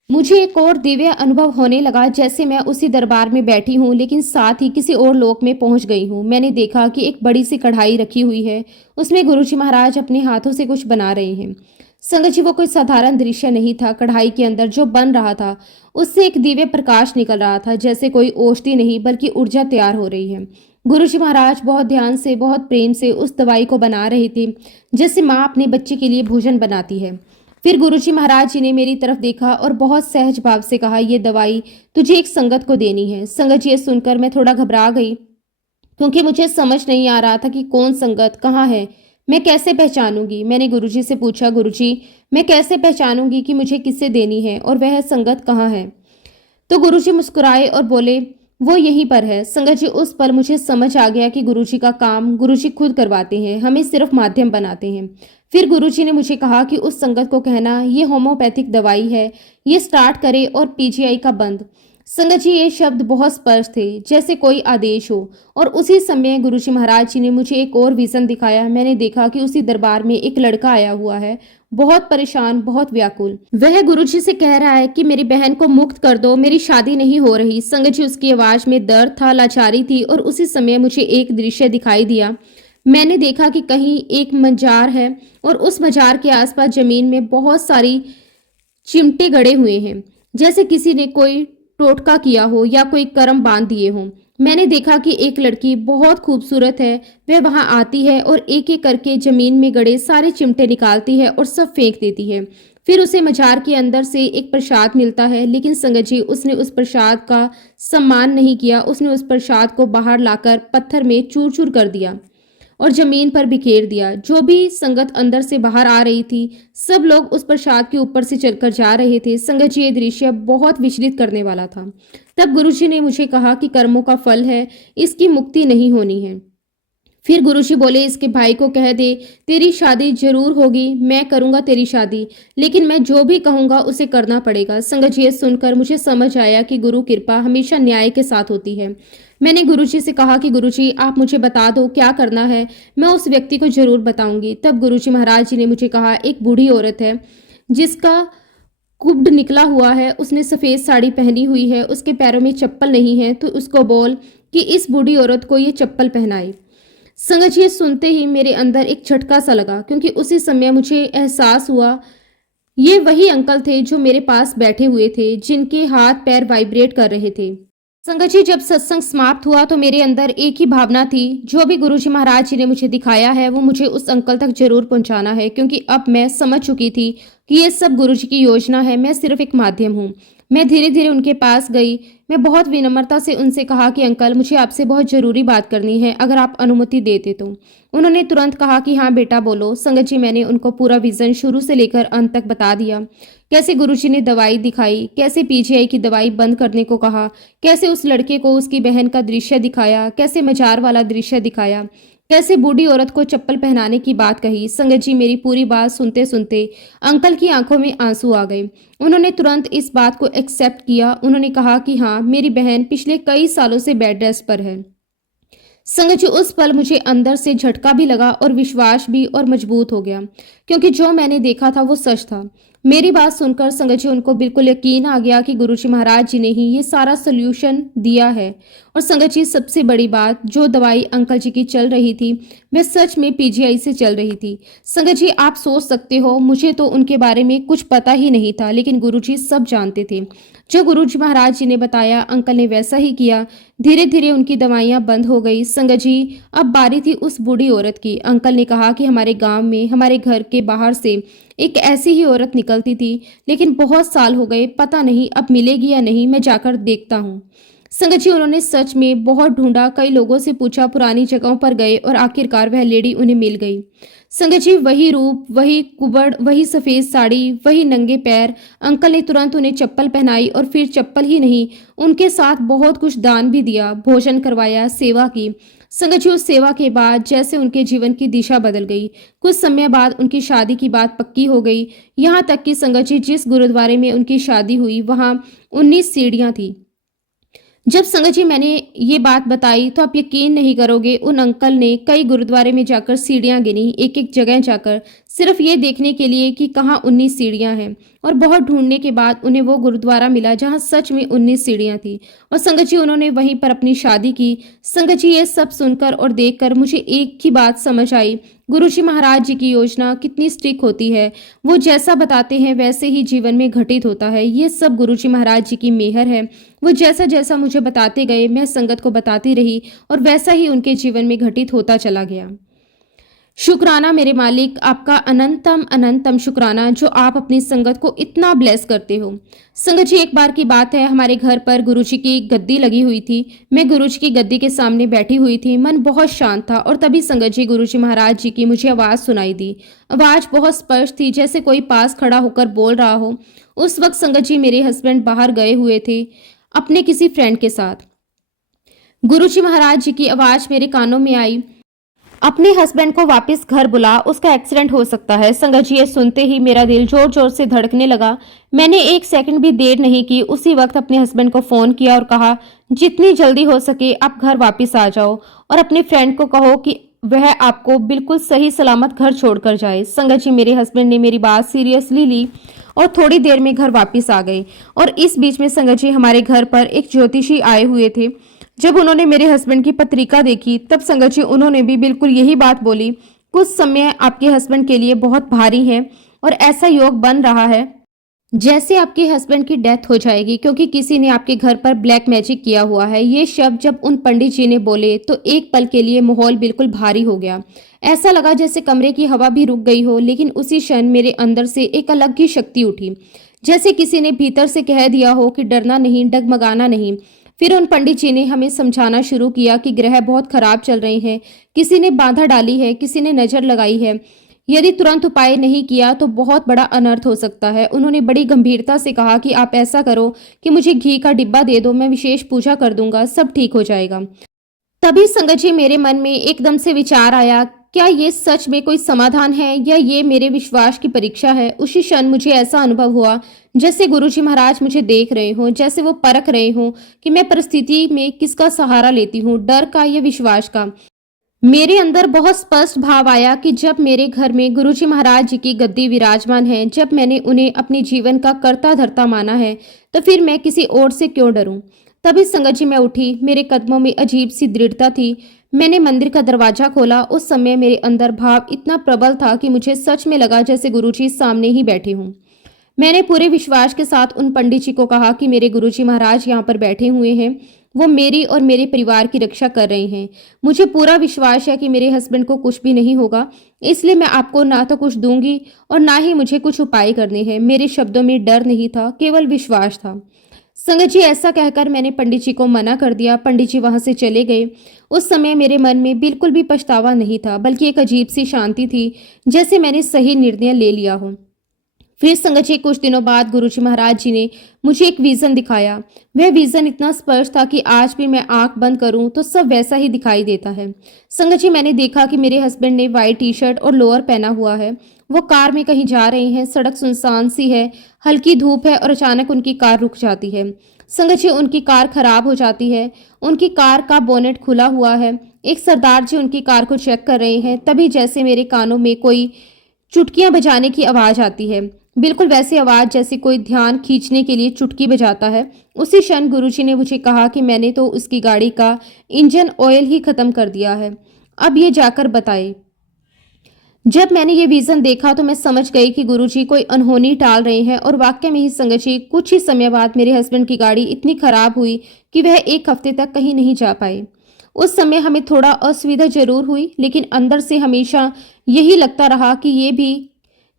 मुझे एक और दिव्य अनुभव होने लगा, जैसे मैं उसी दरबार में बैठी हूँ, लेकिन साथ ही किसी और लोक में पहुंच गई हूँ। मैंने देखा कि एक बड़ी सी कढ़ाई रखी हुई है, उसमें गुरुजी महाराज अपने हाथों से कुछ बना रहे हैं। संगत जी, वो कोई साधारण दृश्य नहीं था। कढ़ाई के अंदर जो बन रहा था, उससे एक दिव्य प्रकाश निकल रहा था, जैसे कोई औषधि नहीं बल्कि ऊर्जा तैयार हो रही है। गुरुजी महाराज बहुत ध्यान से, बहुत प्रेम से उस दवाई को बना रहे थे, जैसे माँ अपने बच्चे के लिए भोजन बनाती है। फिर गुरुजी महाराज जी ने मेरी तरफ देखा और बहुत सहज भाव से कहा, ये दवाई तुझे एक संगत को देनी है। संगत जी, ये सुनकर मैं थोड़ा घबरा गई, क्योंकि मुझे समझ नहीं आ रहा था कि कौन संगत कहाँ है, मैं कैसे पहचानूंगी। मैंने गुरुजी से पूछा, गुरुजी मैं कैसे पहचानूंगी कि मुझे किसे देनी है और वह संगत कहाँ है? तो गुरुजी मुस्कुराए और बोले, वो यहीं पर है। संगत जी, उस पल मुझे समझ आ गया कि गुरुजी का काम गुरुजी खुद करवाते हैं, हमें सिर्फ माध्यम बनाते हैं। फिर गुरुजी ने मुझे कहा कि उस संगत को कहना ये होम्योपैथिक दवाई है, ये स्टार्ट करे और पीजीआई का बंद। संगत जी, ये शब्द बहुत स्पष्ट थे, जैसे कोई आदेश हो। और उसी समय गुरुजी महाराज जी ने मुझे एक और विजन दिखाया। मैंने देखा कि उसी दरबार में एक लड़का आया हुआ है, बहुत परेशान, बहुत व्याकुल। वह गुरुजी से कह रहा है कि मेरी बहन को मुक्त कर दो, मेरी शादी नहीं हो रही। संगत जी, उसकी आवाज में दर्द था, लाचारी थी। और उसी समय मुझे एक दृश्य दिखाई दिया। मैंने देखा कि कहीं एक मजार है और उस मजार के आसपास जमीन में बहुत सारी चिमटे गड़े हुए हैं, जैसे किसी ने कोई टोटका किया हो या कोई कर्म बांध दिए हों। मैंने देखा कि एक लड़की बहुत खूबसूरत है, वह वहां आती है और एक एक करके जमीन में गड़े सारे चिमटे निकालती है और सब फेंक देती है। फिर उसे मजार के अंदर से एक प्रसाद मिलता है, लेकिन संगत जी, उसने उस प्रसाद का सम्मान नहीं किया। उसने उस प्रसाद को बाहर लाकर पत्थर में चूर चूर कर दिया और जमीन पर बिखेर दिया। जो भी संगत अंदर से बाहर आ रही थी, सब लोग उस प्रसाद के ऊपर से चलकर जा रहे थे। संगत जी, ये दृश्य बहुत विचलित करने वाला था। तब गुरुजी ने मुझे कहा कि कर्मों का फल है, इसकी मुक्ति नहीं होनी है। फिर गुरुजी बोले, इसके भाई को कह दे तेरी शादी जरूर होगी, मैं करूंगा तेरी शादी, लेकिन मैं जो भी कहूंगा उसे करना पड़ेगा। संगत जी, ये सुनकर मुझे समझ आया कि गुरु कृपा हमेशा न्याय के साथ होती है। मैंने गुरुजी से कहा कि गुरुजी, आप मुझे बता दो क्या करना है, मैं उस व्यक्ति को जरूर बताऊंगी। तब गुरुजी महाराज जी ने मुझे कहा, एक बूढ़ी औरत है जिसका कुब्ड निकला हुआ है, उसने सफेद साड़ी पहनी हुई है, उसके पैरों में चप्पल नहीं है, तो उसको बोल कि इस बूढ़ी औरत को ये चप्पल पहनाए। संगत जी, सुनते ही मेरे अंदर एक झटका सा लगा, क्योंकि उसी समय मुझे एहसास हुआ ये वही अंकल थे जो मेरे पास बैठे हुए थे, जिनके हाथ पैर वाइब्रेट कर रहे थे। संगत जी, जब सत्संग समाप्त हुआ तो मेरे अंदर एक ही भावना थी, जो भी गुरुजी महाराज जी ने मुझे दिखाया है वो मुझे उस अंकल तक जरूर पहुंचाना है, क्योंकि अब मैं समझ चुकी थी कि ये सब गुरुजी की योजना है, मैं सिर्फ एक माध्यम हूँ। मैं धीरे धीरे उनके पास गई। मैं बहुत विनम्रता से उनसे कहा कि अंकल, मुझे आपसे बहुत जरूरी बात करनी है, अगर आप अनुमति देते तो। उन्होंने तुरंत कहा कि हाँ बेटा बोलो। संगत जी, मैंने उनको पूरा विजन शुरू से लेकर अंत तक बता दिया। कैसे गुरुजी ने दवाई दिखाई, कैसे पीजीआई की दवाई बंद करने को कहा, कैसे उस लड़के को उसकी बहन का दृश्य दिखाया, कैसे मजार वाला दृश्य दिखाया, कैसे बूढ़ी औरत को चप्पल पहनाने की बात कही। संगत जी, मेरी पूरी बात सुनते सुनते अंकल की आंखों में आंसू आ गए। उन्होंने तुरंत इस बात को एक्सेप्ट किया। उन्होंने कहा कि हाँ, मेरी बहन पिछले कई सालों से बेड रेस्ट पर है। संगत जी, उस पल मुझे अंदर से झटका भी लगा और विश्वास भी और मजबूत हो गया, क्योंकि जो मैंने देखा था वो सच था। मेरी बात सुनकर संगत जी, उनको बिल्कुल यकीन आ गया कि गुरुजी महाराज जी ने ही ये सारा सोल्यूशन दिया है। और संगत जी, सबसे बड़ी बात, जो दवाई अंकल जी की चल रही थी वह सच में पीजीआई से चल रही थी। संगत जी, आप सोच सकते हो, मुझे तो उनके बारे में कुछ पता ही नहीं था, लेकिन गुरुजी सब जानते थे। जो गुरुजी महाराज जी ने बताया, अंकल ने वैसा ही किया। धीरे धीरे उनकी दवाइयां बंद हो गई। संगत जी, अब बारी थी उस बूढ़ी औरत की। अंकल ने कहा कि हमारे गांव में, हमारे घर के बाहर से एक ऐसी ही औरत निकलती थी, लेकिन बहुत साल हो गए, पता नहीं अब मिलेगी या नहीं, मैं जाकर देखता हूँ। संगत जी, उन्होंने सच में बहुत ढूंढा, कई लोगों से पूछा, पुरानी जगहों पर गए और आखिरकार वह लेडी उन्हें मिल गई। संगत जी, वही रूप, वही कुबड़, वही सफेद साड़ी, वही नंगे पैर। अंकल ने तुरंत उन्हें चप्पल पहनाई और फिर चप्पल ही नहीं, उनके साथ बहुत कुछ दान भी दिया, भोजन करवाया, सेवा की। संगत जी, उस सेवा के बाद जैसे उनके जीवन की दिशा बदल गई। कुछ समय बाद उनकी शादी की बात पक्की हो गई। यहाँ तक कि संगत जी, जिस गुरुद्वारे में उनकी शादी हुई वहाँ 19 सीढ़ियाँ थी। जब संगत जी मैंने ये बात बताई तो आप यकीन नहीं करोगे, उन अंकल ने कई गुरुद्वारे में जाकर सीढ़ियां गिनी, एक एक जगह जाकर, सिर्फ ये देखने के लिए कि कहाँ 19 सीढ़ियां हैं। और बहुत ढूंढने के बाद उन्हें वो गुरुद्वारा मिला जहाँ सच में 19 सीढ़ियां थी। और संगत जी, उन्होंने वहीं पर अपनी शादी की। संगत जी, ये सब सुनकर और देखकर मुझे एक ही बात समझ आई, गुरुजी महाराज जी की योजना कितनी स्ट्रिक्ट होती है। वो जैसा बताते हैं वैसे ही जीवन में घटित होता है। ये सब गुरुजी महाराज जी की मेहर है। वो जैसा जैसा मुझे बताते गए, मैं संगत को बताती रही और वैसा ही उनके जीवन में घटित होता चला गया। शुक्राना मेरे मालिक, आपका अनंतम अनंतम शुक्राना, जो आप अपनी संगत को इतना ब्लेस करते हो। संगत जी, एक बार की बात है, हमारे घर पर गुरुजी की गद्दी लगी हुई थी। मैं गुरुजी की गद्दी के सामने बैठी हुई थी, मन बहुत शांत था। और तभी संगत जी, गुरुजी महाराज जी की मुझे आवाज़ सुनाई दी। आवाज़ बहुत स्पष्ट थी, जैसे कोई पास खड़ा होकर बोल रहा हो। उस वक्त संगत जी, मेरे हस्बैंड बाहर गए हुए थे। अपने किसी फ्रेंड के साथ। गुरुजी महाराज जी की आवाज मेरे कानों में आई, अपने हस्बैंड को वापस घर बुला, उसका एक्सीडेंट हो सकता है। संगत जी ये सुनते ही मेरा दिल जोर जोर से धड़कने लगा। मैंने एक सेकंड भी देर नहीं की, उसी वक्त अपने हस्बैंड को फोन किया और कहा, जितनी जल्दी हो सके आप घर वापस आ जाओ और अपने फ्रेंड को कहो कि वह आपको बिल्कुल सही सलामत घर छोड़कर जाए। संगत जी मेरे हस्बैंड ने मेरी बात सीरियसली ली और थोड़ी देर में घर वापस आ गए। और इस बीच में संगत जी हमारे घर पर एक ज्योतिषी आए हुए थे। जब उन्होंने मेरे हस्बैंड की पत्रिका देखी तब संगत जी उन्होंने भी बिल्कुल यही बात बोली, कुछ समय आपके हस्बैंड के लिए बहुत भारी है और ऐसा योग बन रहा है जैसे आपके हस्बैंड की डेथ हो जाएगी, क्योंकि किसी ने आपके घर पर ब्लैक मैजिक किया हुआ है। ये शब्द जब उन पंडित जी ने बोले तो एक पल के लिए माहौल बिल्कुल भारी हो गया। ऐसा लगा जैसे कमरे की हवा भी रुक गई हो, लेकिन उसी क्षण मेरे अंदर से एक अलग ही शक्ति उठी, जैसे किसी ने भीतर से कह दिया हो कि डरना नहीं, डगमगाना नहीं। फिर उन पंडित जी ने हमें समझाना शुरू किया कि ग्रह बहुत खराब चल रहे हैं, किसी ने बाधा डाली है, किसी ने नजर लगाई है, यदि तुरंत उपाय नहीं किया तो बहुत बड़ा अनर्थ हो सकता है। उन्होंने बड़ी गंभीरता से कहा कि आप ऐसा करो कि मुझे घी का डिब्बा दे दो, मैं विशेष पूजा कर दूंगा, सब ठीक हो जाएगा। तभी संगत जी मेरे मन में एकदम से विचार आया, क्या ये सच में कोई समाधान है या ये मेरे विश्वास की परीक्षा है। उसी क्षण मुझे ऐसा अनुभव हुआ जैसे गुरुजी महाराज मुझे देख रहे हों, जैसे वो परख रहे हों कि मैं परिस्थिति में किसका सहारा लेती हूँ, डर का या विश्वास का। मेरे अंदर बहुत स्पष्ट भाव आया कि जब मेरे घर में गुरुजी महाराज जी की गद्दी विराजमान है, जब मैंने उन्हें अपने जीवन का कर्ता धर्ता माना है, तो फिर मैं किसी और से क्यों डरूं। तभी संगत जी मैं उठी, मेरे कदमों में अजीब सी दृढ़ता थी। मैंने मंदिर का दरवाजा खोला। उस समय मेरे अंदर भाव इतना प्रबल था कि मुझे सच में लगा जैसे गुरुजी सामने ही बैठे हों। मैंने पूरे विश्वास के साथ उन पंडित जी को कहा कि मेरे गुरुजी महाराज यहाँ पर बैठे हुए हैं, वो मेरी और मेरे परिवार की रक्षा कर रहे हैं। मुझे पूरा विश्वास है कि मेरे हस्बैंड को कुछ भी नहीं होगा, इसलिए मैं आपको ना तो कुछ दूंगी और ना ही मुझे कुछ उपाय करने हैं। मेरे शब्दों में डर नहीं था, केवल विश्वास था। संगत जी ऐसा कहकर मैंने पंडित जी को मना कर दिया। पंडित जी वहां से चले गए। उस समय मेरे मन में बिल्कुल भी पछतावा नहीं था, बल्कि एक अजीब सी शांति थी, जैसे मैंने सही निर्णय ले लिया हो। फिर संगत जी कुछ दिनों बाद गुरुजी महाराज जी ने मुझे एक विजन दिखाया। वह विजन इतना स्पष्ट था कि आज भी मैं आंख बंद करूं तो सब वैसा ही दिखाई देता है। संगत जी मैंने देखा कि मेरे हस्बैंड ने व्हाइट टी शर्ट और लोअर पहना हुआ है। वो कार में कहीं जा रहे हैं। सड़क सुनसान सी है, हल्की धूप है और अचानक उनकी कार रुक जाती है। संगत जी उनकी कार खराब हो जाती है। उनकी कार का बोनेट खुला हुआ है। एक सरदार जी उनकी कार को चेक कर रहे हैं। तभी जैसे मेरे कानों में कोई चुटकियां बजाने की आवाज आती है, बिल्कुल वैसी आवाज जैसे कोई ध्यान खींचने के लिए चुटकी बजाता है। उसी क्षण गुरुजी ने मुझे कहा कि मैंने तो उसकी गाड़ी का इंजन ऑयल ही खत्म कर दिया है, अब ये जाकर बताए। जब मैंने ये विजन देखा तो मैं समझ गई कि गुरुजी कोई अनहोनी टाल रहे हैं और वाकई में ही संगत जी कुछ ही समय बाद मेरे हस्बैंड की गाड़ी इतनी खराब हुई कि वह एक हफ्ते तक कहीं नहीं जा पाए। उस समय हमें थोड़ा असुविधा जरूर हुई, लेकिन अंदर से हमेशा यही लगता रहा कि ये भी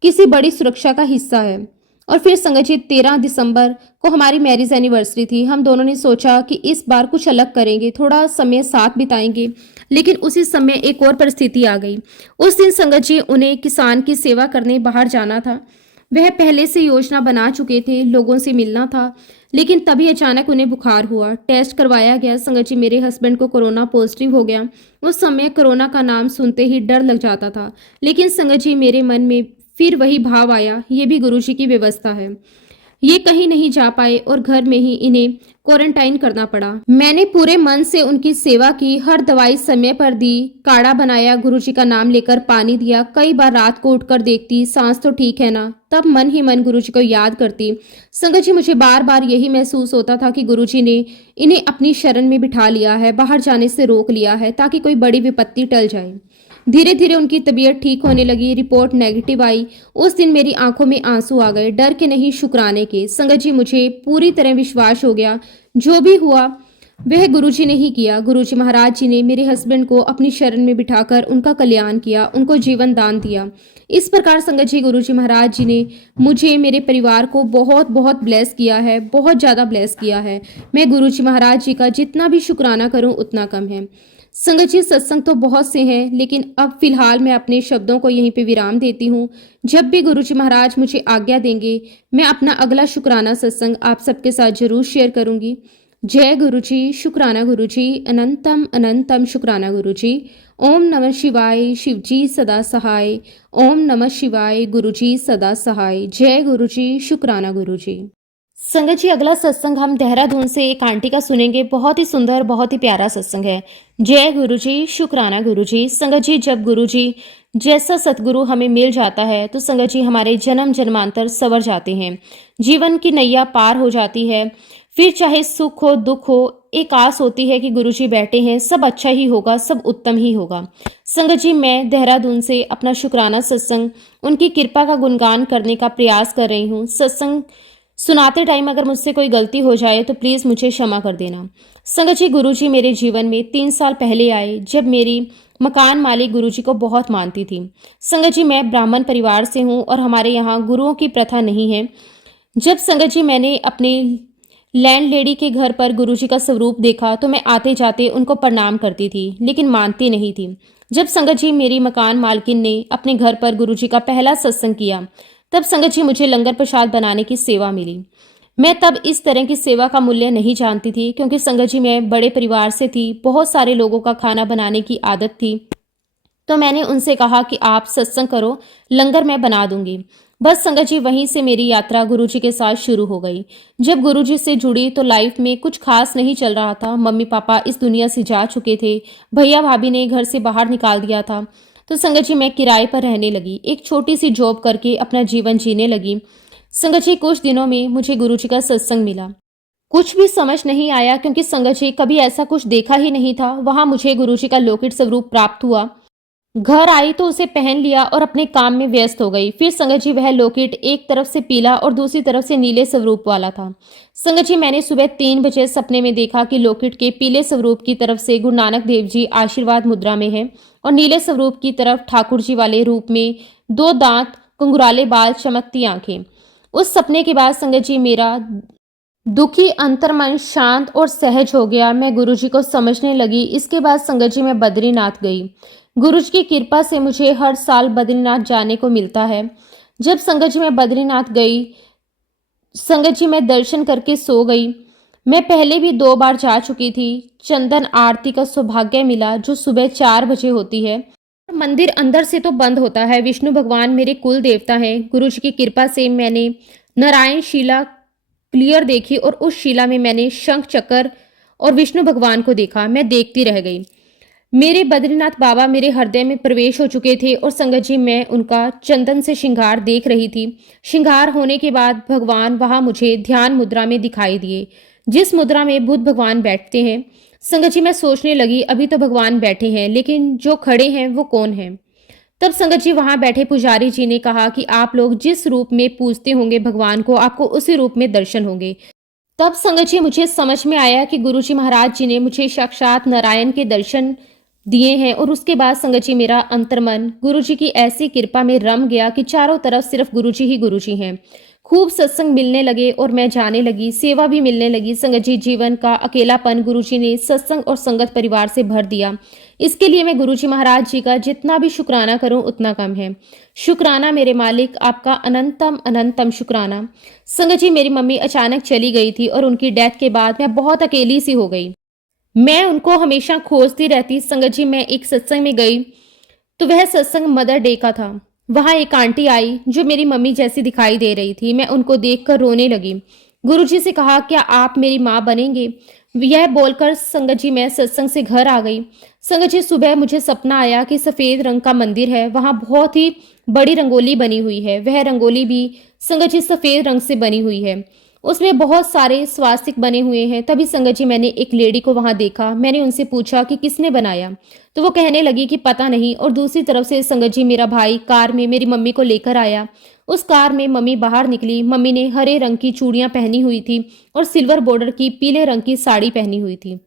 किसी बड़ी सुरक्षा का हिस्सा है। और फिर संगत जी 13 दिसंबर को हमारी मैरिज एनिवर्सरी थी। हम दोनों ने सोचा कि इस बार कुछ अलग करेंगे, थोड़ा समय साथ बिताएंगे, लेकिन उसी समय एक और परिस्थिति आ गई। उस दिन संगत जी उन्हें किसान की सेवा करने बाहर जाना था। वह पहले से योजना बना चुके थे, लोगों से मिलना था, लेकिन तभी अचानक उन्हें बुखार हुआ। टेस्ट करवाया गया। संगत जी मेरे हस्बैंड को कोरोना पॉजिटिव हो गया। उस समय कोरोना का नाम सुनते ही डर लग जाता था, लेकिन संगत जी मेरे मन में फिर वही भाव आया, ये भी गुरुजी की व्यवस्था है। ये कहीं नहीं जा पाए और घर में ही इन्हें क्वारंटाइन करना पड़ा। मैंने पूरे मन से उनकी सेवा की, हर दवाई समय पर दी, काढ़ा बनाया, गुरुजी का नाम लेकर पानी दिया। कई बार रात को उठकर देखती सांस तो ठीक है ना, तब मन ही मन गुरुजी को याद करती। संगत जी मुझे बार बार यही महसूस होता था कि गुरुजी ने इन्हें अपनी शरण में बिठा लिया है, बाहर जाने से रोक लिया है ताकि कोई बड़ी विपत्ति टल जाए। धीरे धीरे उनकी तबीयत ठीक होने लगी। रिपोर्ट नेगेटिव आई। उस दिन मेरी आंखों में आंसू आ गए, डर के नहीं शुक्राने के। संगत जी मुझे पूरी तरह विश्वास हो गया, जो भी हुआ वह गुरुजी ने ही किया। गुरुजी महाराज जी ने मेरे हस्बैंड को अपनी शरण में बिठाकर उनका कल्याण किया, उनको जीवन दान दिया। इस प्रकार संगत जी गुरुजी महाराज जी ने मुझे, मेरे परिवार को बहुत बहुत ब्लेस किया है, बहुत ज़्यादा ब्लेस किया है। मैं गुरुजी महाराज जी का जितना भी शुक्राना करूं उतना कम है। संगत जी सत्संग तो बहुत से हैं, लेकिन अब फिलहाल मैं अपने शब्दों को यहीं पे विराम देती हूँ। जब भी गुरुजी महाराज मुझे आज्ञा देंगे मैं अपना अगला शुक्राना सत्संग आप सबके साथ जरूर शेयर करूंगी। जय गुरुजी, शुक्राना गुरुजी, अनंतम अनंतम शुक्राना गुरुजी। ओम नमः शिवाय, शिवजी सदा सहाय। ओम नमः शिवाय, गुरुजी सदा सहाय। जय गुरुजी, शुक्राना गुरुजी। संगत जी, अगला सत्संग हम देहरादून से एक आंटी का सुनेंगे। बहुत ही सुंदर, बहुत ही प्यारा सत्संग है। जय गुरुजी, शुक्राना गुरुजी। संगत जी, जब गुरुजी जैसा सतगुरु हमें मिल जाता है तो संगत जी हमारे जन्म जन्मांतर सवर जाते हैं, जीवन की नैया पार हो जाती है। फिर चाहे सुख हो दुख हो, एक आस होती है कि गुरुजी बैठे हैं, सब अच्छा ही होगा, सब उत्तम ही होगा। संगत जी, मैं देहरादून से अपना शुक्राना सत्संग, उनकी कृपा का गुणगान करने का प्रयास कर रही हूँ। सत्संग सुनाते टाइम अगर मुझसे कोई गलती हो जाए तो प्लीज़ मुझे क्षमा कर देना। संगत जी, गुरुजी मेरे जीवन में 3 साल पहले आए, जब मेरी मकान मालिक गुरुजी को बहुत मानती थी। संगत जी, मैं ब्राह्मण परिवार से हूँ और हमारे यहाँ गुरुओं की प्रथा नहीं है। जब संगत जी मैंने अपनी लैंडलेडी के घर पर गुरुजी का स्वरूप देखा तो मैं आते जाते उनको प्रणाम करती थी, लेकिन मानती नहीं थी। जब संगत जी मेरी मकान मालकिन ने अपने घर पर गुरुजी का पहला सत्संग किया, तब संगत जी मुझे लंगर प्रसाद बनाने की सेवा मिली। मैं तब इस तरह की सेवा का मूल्य नहीं जानती थी, क्योंकि संगत जी मैं बड़े परिवार से थी, बहुत सारे लोगों का खाना बनाने की आदत थी। तो मैंने उनसे कहा कि आप सत्संग करो, लंगर मैं बना दूंगी। बस संगत जी, वहीं से मेरी यात्रा गुरुजी के साथ शुरू हो गई। जब गुरुजी से जुड़ी तो लाइफ में कुछ खास नहीं चल रहा था। मम्मी पापा इस दुनिया से जा चुके थे, भैया भाभी ने घर से बाहर निकाल दिया था। तो संगत जी मैं किराए पर रहने लगी, एक छोटी सी जॉब करके अपना जीवन जीने लगी। संगत जी, कुछ दिनों में मुझे गुरुजी का सत्संग मिला। कुछ भी समझ नहीं आया, क्योंकि संगत जी कभी ऐसा कुछ देखा ही नहीं था। वहां मुझे गुरुजी का लौकिक स्वरूप प्राप्त हुआ। घर आई तो उसे पहन लिया और अपने काम में व्यस्त हो गई। फिर संगत जी वह लॉकेट एक तरफ से पीला और दूसरी तरफ से नीले स्वरूप वाला था। संगत जी, मैंने सुबह 3 बजे सपने में देखा कि लॉकेट के पीले स्वरूप की तरफ से गुरु नानक देव जी आशीर्वाद मुद्रा में है और नीले स्वरूप की तरफ ठाकुर जी वाले रूप में 2 दांत, कुंगुराले बाल, चमकती आंखें। उस सपने के बाद संगत जी मेरा दुखी अंतर्मन शांत और सहज हो गया। मैं गुरुजी को समझने लगी। इसके बाद संगत जी मैं बद्रीनाथ गई। गुरुजी की कृपा से मुझे हर साल बद्रीनाथ जाने को मिलता है। जब संगत जी मैं बद्रीनाथ गई, संगत जी मैं दर्शन करके सो गई। मैं पहले भी 2 बार जा चुकी थी। चंदन आरती का सौभाग्य मिला, जो सुबह 4 बजे होती है। मंदिर अंदर से तो बंद होता है। विष्णु भगवान मेरे कुल देवता हैं। गुरुजी की कृपा से मैंने नारायण शिला क्लियर देखी और उस शिला में मैंने शंख चक्र और विष्णु भगवान को देखा। मैं देखती रह गई। मेरे बद्रीनाथ बाबा मेरे हृदय में प्रवेश हो चुके थे और संगत जी मैं उनका चंदन से श्रृंगार देख रही थी। श्रृंगार होने के बाद भगवान वहां मुझे ध्यान मुद्रा में दिखाई दिए, जिस मुद्रा में बुद्ध भगवान बैठते हैं। संगत जी मैं सोचने लगी, अभी तो भगवान बैठे हैं, लेकिन जो खड़े हैं वो कौन है। तब संगत जी वहां बैठे पुजारी जी ने कहा कि आप लोग जिस रूप में पूजते होंगे भगवान को, आपको उसी रूप में दर्शन होंगे। तब संगत जी मुझे समझ में आया कि गुरु जी महाराज जी ने मुझे साक्षात नारायण के दर्शन दिए हैं। और उसके बाद संगत जी मेरा अंतर्मन गुरु जी की ऐसी कृपा में रम गया कि चारों तरफ सिर्फ गुरु जी ही गुरु जी हैं। खूब सत्संग मिलने लगे और मैं जाने लगी, सेवा भी मिलने लगी। संगत जी जीवन का अकेलापन गुरु जी ने सत्संग और संगत परिवार से भर दिया। इसके लिए मैं गुरु जी महाराज जी का जितना भी शुक्राना करूं उतना कम है। शुक्राना मेरे मालिक, आपका अनंतम अनंतम शुक्राना। संगत जी मेरी मम्मी अचानक चली गई थी और उनकी डेथ के बाद मैं बहुत अकेली सी हो गई। मैं उनको हमेशा खोजती रहती। संगत जी मैं एक सत्संग में गई तो वह सत्संग मदर डे का था। वहां एक आंटी आई जो मेरी मम्मी जैसी दिखाई दे रही थी। मैं उनको देखकर रोने लगी। गुरुजी से कहा, क्या आप मेरी माँ बनेंगे? यह बोलकर संगत जी मैं सत्संग से घर आ गई। संगत जी सुबह मुझे सपना आया कि सफेद रंग का मंदिर है, वहां बहुत ही बड़ी रंगोली बनी हुई है। वह रंगोली भी संगत जी सफेद रंग से बनी हुई है, उसमें बहुत सारे स्वास्तिक बने हुए हैं। तभी संगत जी मैंने एक लेडी को वहां देखा। मैंने उनसे पूछा कि किसने बनाया, तो वो कहने लगी कि पता नहीं। और दूसरी तरफ से संगत जी मेरा भाई कार में मेरी मम्मी को लेकर आया। उस कार में मम्मी बाहर निकली। मम्मी ने हरे रंग की चूड़ियां पहनी हुई थी और सिल्वर बॉर्डर की पीले रंग की साड़ी पहनी हुई थी।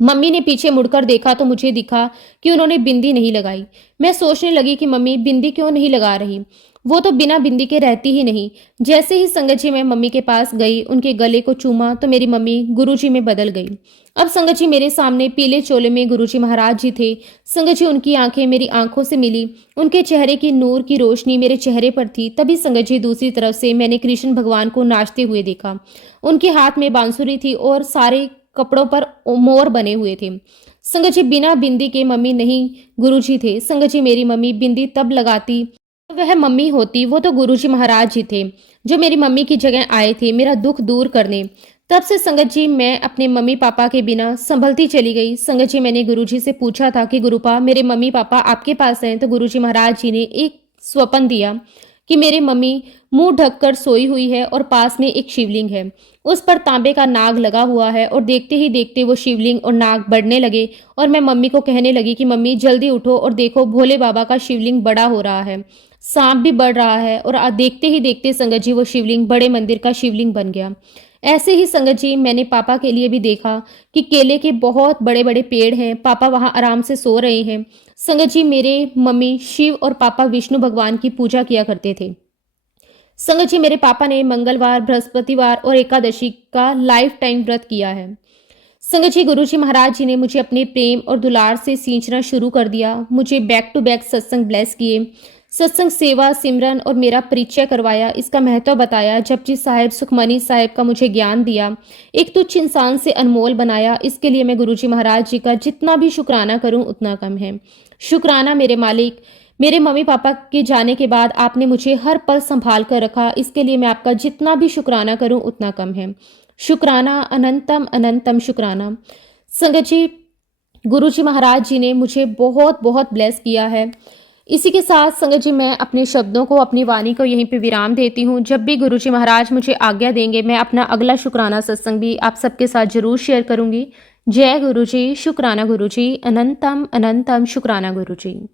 मम्मी ने पीछे मुड़कर देखा तो मुझे दिखा कि उन्होंने बिंदी नहीं लगाई। मैं सोचने लगी कि मम्मी बिंदी क्यों नहीं लगा रही, वो तो बिना बिंदी के रहती ही नहीं। जैसे ही संगत जी मैं मम्मी के पास गई, उनके गले को चूमा तो मेरी मम्मी गुरुजी में बदल गई। अब संगत जी मेरे सामने पीले चोले में गुरुजी महाराज जी थे। संगत जी उनकी आंखें मेरी आंखों से मिली। उनके चेहरे की नूर की रोशनी मेरे चेहरे पर थी। तभी संगत जी दूसरी तरफ से मैंने कृष्ण भगवान को नाचते हुए देखा। उनके हाथ में बांसुरी थी और सारे कपड़ों पर मोर बने हुए थे। संगत जी, बिना बिंदी के मम्मी नहीं गुरुजी थे। संगत जी, मेरी मम्मी बिंदी तब लगाती तो वह मम्मी होती, वो तो गुरुजी महाराज जी थे जो मेरी मम्मी की जगह आए थे मेरा दुख दूर करने। तब से संगत जी मैं अपने मम्मी पापा के बिना संभलती चली गई। संगत जी, मैंने गुरुजी से पूछा था कि गुरुपा, मेरे मम्मी पापा आपके पास हैं? तो गुरुजी महाराज जी ने एक स्वप्न दिया कि मेरी मम्मी मुंह ढककर सोई हुई है और पास में एक शिवलिंग है, उस पर तांबे का नाग लगा हुआ है। और देखते ही देखते वो शिवलिंग और नाग बढ़ने लगे और मैं मम्मी को कहने लगी कि मम्मी जल्दी उठो और देखो, भोले बाबा का शिवलिंग बड़ा हो रहा है, सांप भी बढ़ रहा है। और देखते ही देखते संगत जी वो शिवलिंग बड़े मंदिर का शिवलिंग बन गया। ऐसे ही संगत जी मैंने पापा के लिए भी देखा कि केले के बहुत बड़े बड़े पेड़ हैं, पापा वहां आराम से सो रहे हैं। संगत जी, मेरे मम्मी शिव और पापा विष्णु भगवान की पूजा किया करते थे। संगत जी, मेरे पापा ने मंगलवार, बृहस्पतिवार और एकादशी का लाइफ टाइम व्रत किया है। संगत जी, गुरुजी महाराज जी ने मुझे अपने प्रेम और दुलार से सींचना शुरू कर दिया। मुझे बैक टू बैक सत्संग ब्लेस किए, सत्संग सेवा सिमरन और मेरा परिचय करवाया, इसका महत्व बताया। जपजी साहिब, सुखमनी साहिब का मुझे ज्ञान दिया, एक तुच्छ इंसान से अनमोल बनाया। इसके लिए मैं गुरुजी महाराज जी का जितना भी शुक्राना करूं उतना कम है। शुक्राना मेरे मालिक, मेरे मम्मी पापा के जाने के बाद आपने मुझे हर पल संभाल कर रखा, इसके लिए मैं आपका जितना भी शुक्राना करूं उतना कम है। शुक्राना, अनंतम अनंतम शुक्राना। संगत जी, गुरुजी महाराज जी ने मुझे बहुत बहुत ब्लेस किया है। इसी के साथ संगत जी मैं अपने शब्दों को, अपनी वाणी को यहीं पे विराम देती हूँ। जब भी गुरुजी महाराज मुझे आज्ञा देंगे मैं अपना अगला शुक्राना सत्संग भी आप सबके साथ जरूर शेयर करूंगी। जय गुरुजी, शुक्राना गुरुजी, अनंतम अनंतम शुक्राना गुरुजी।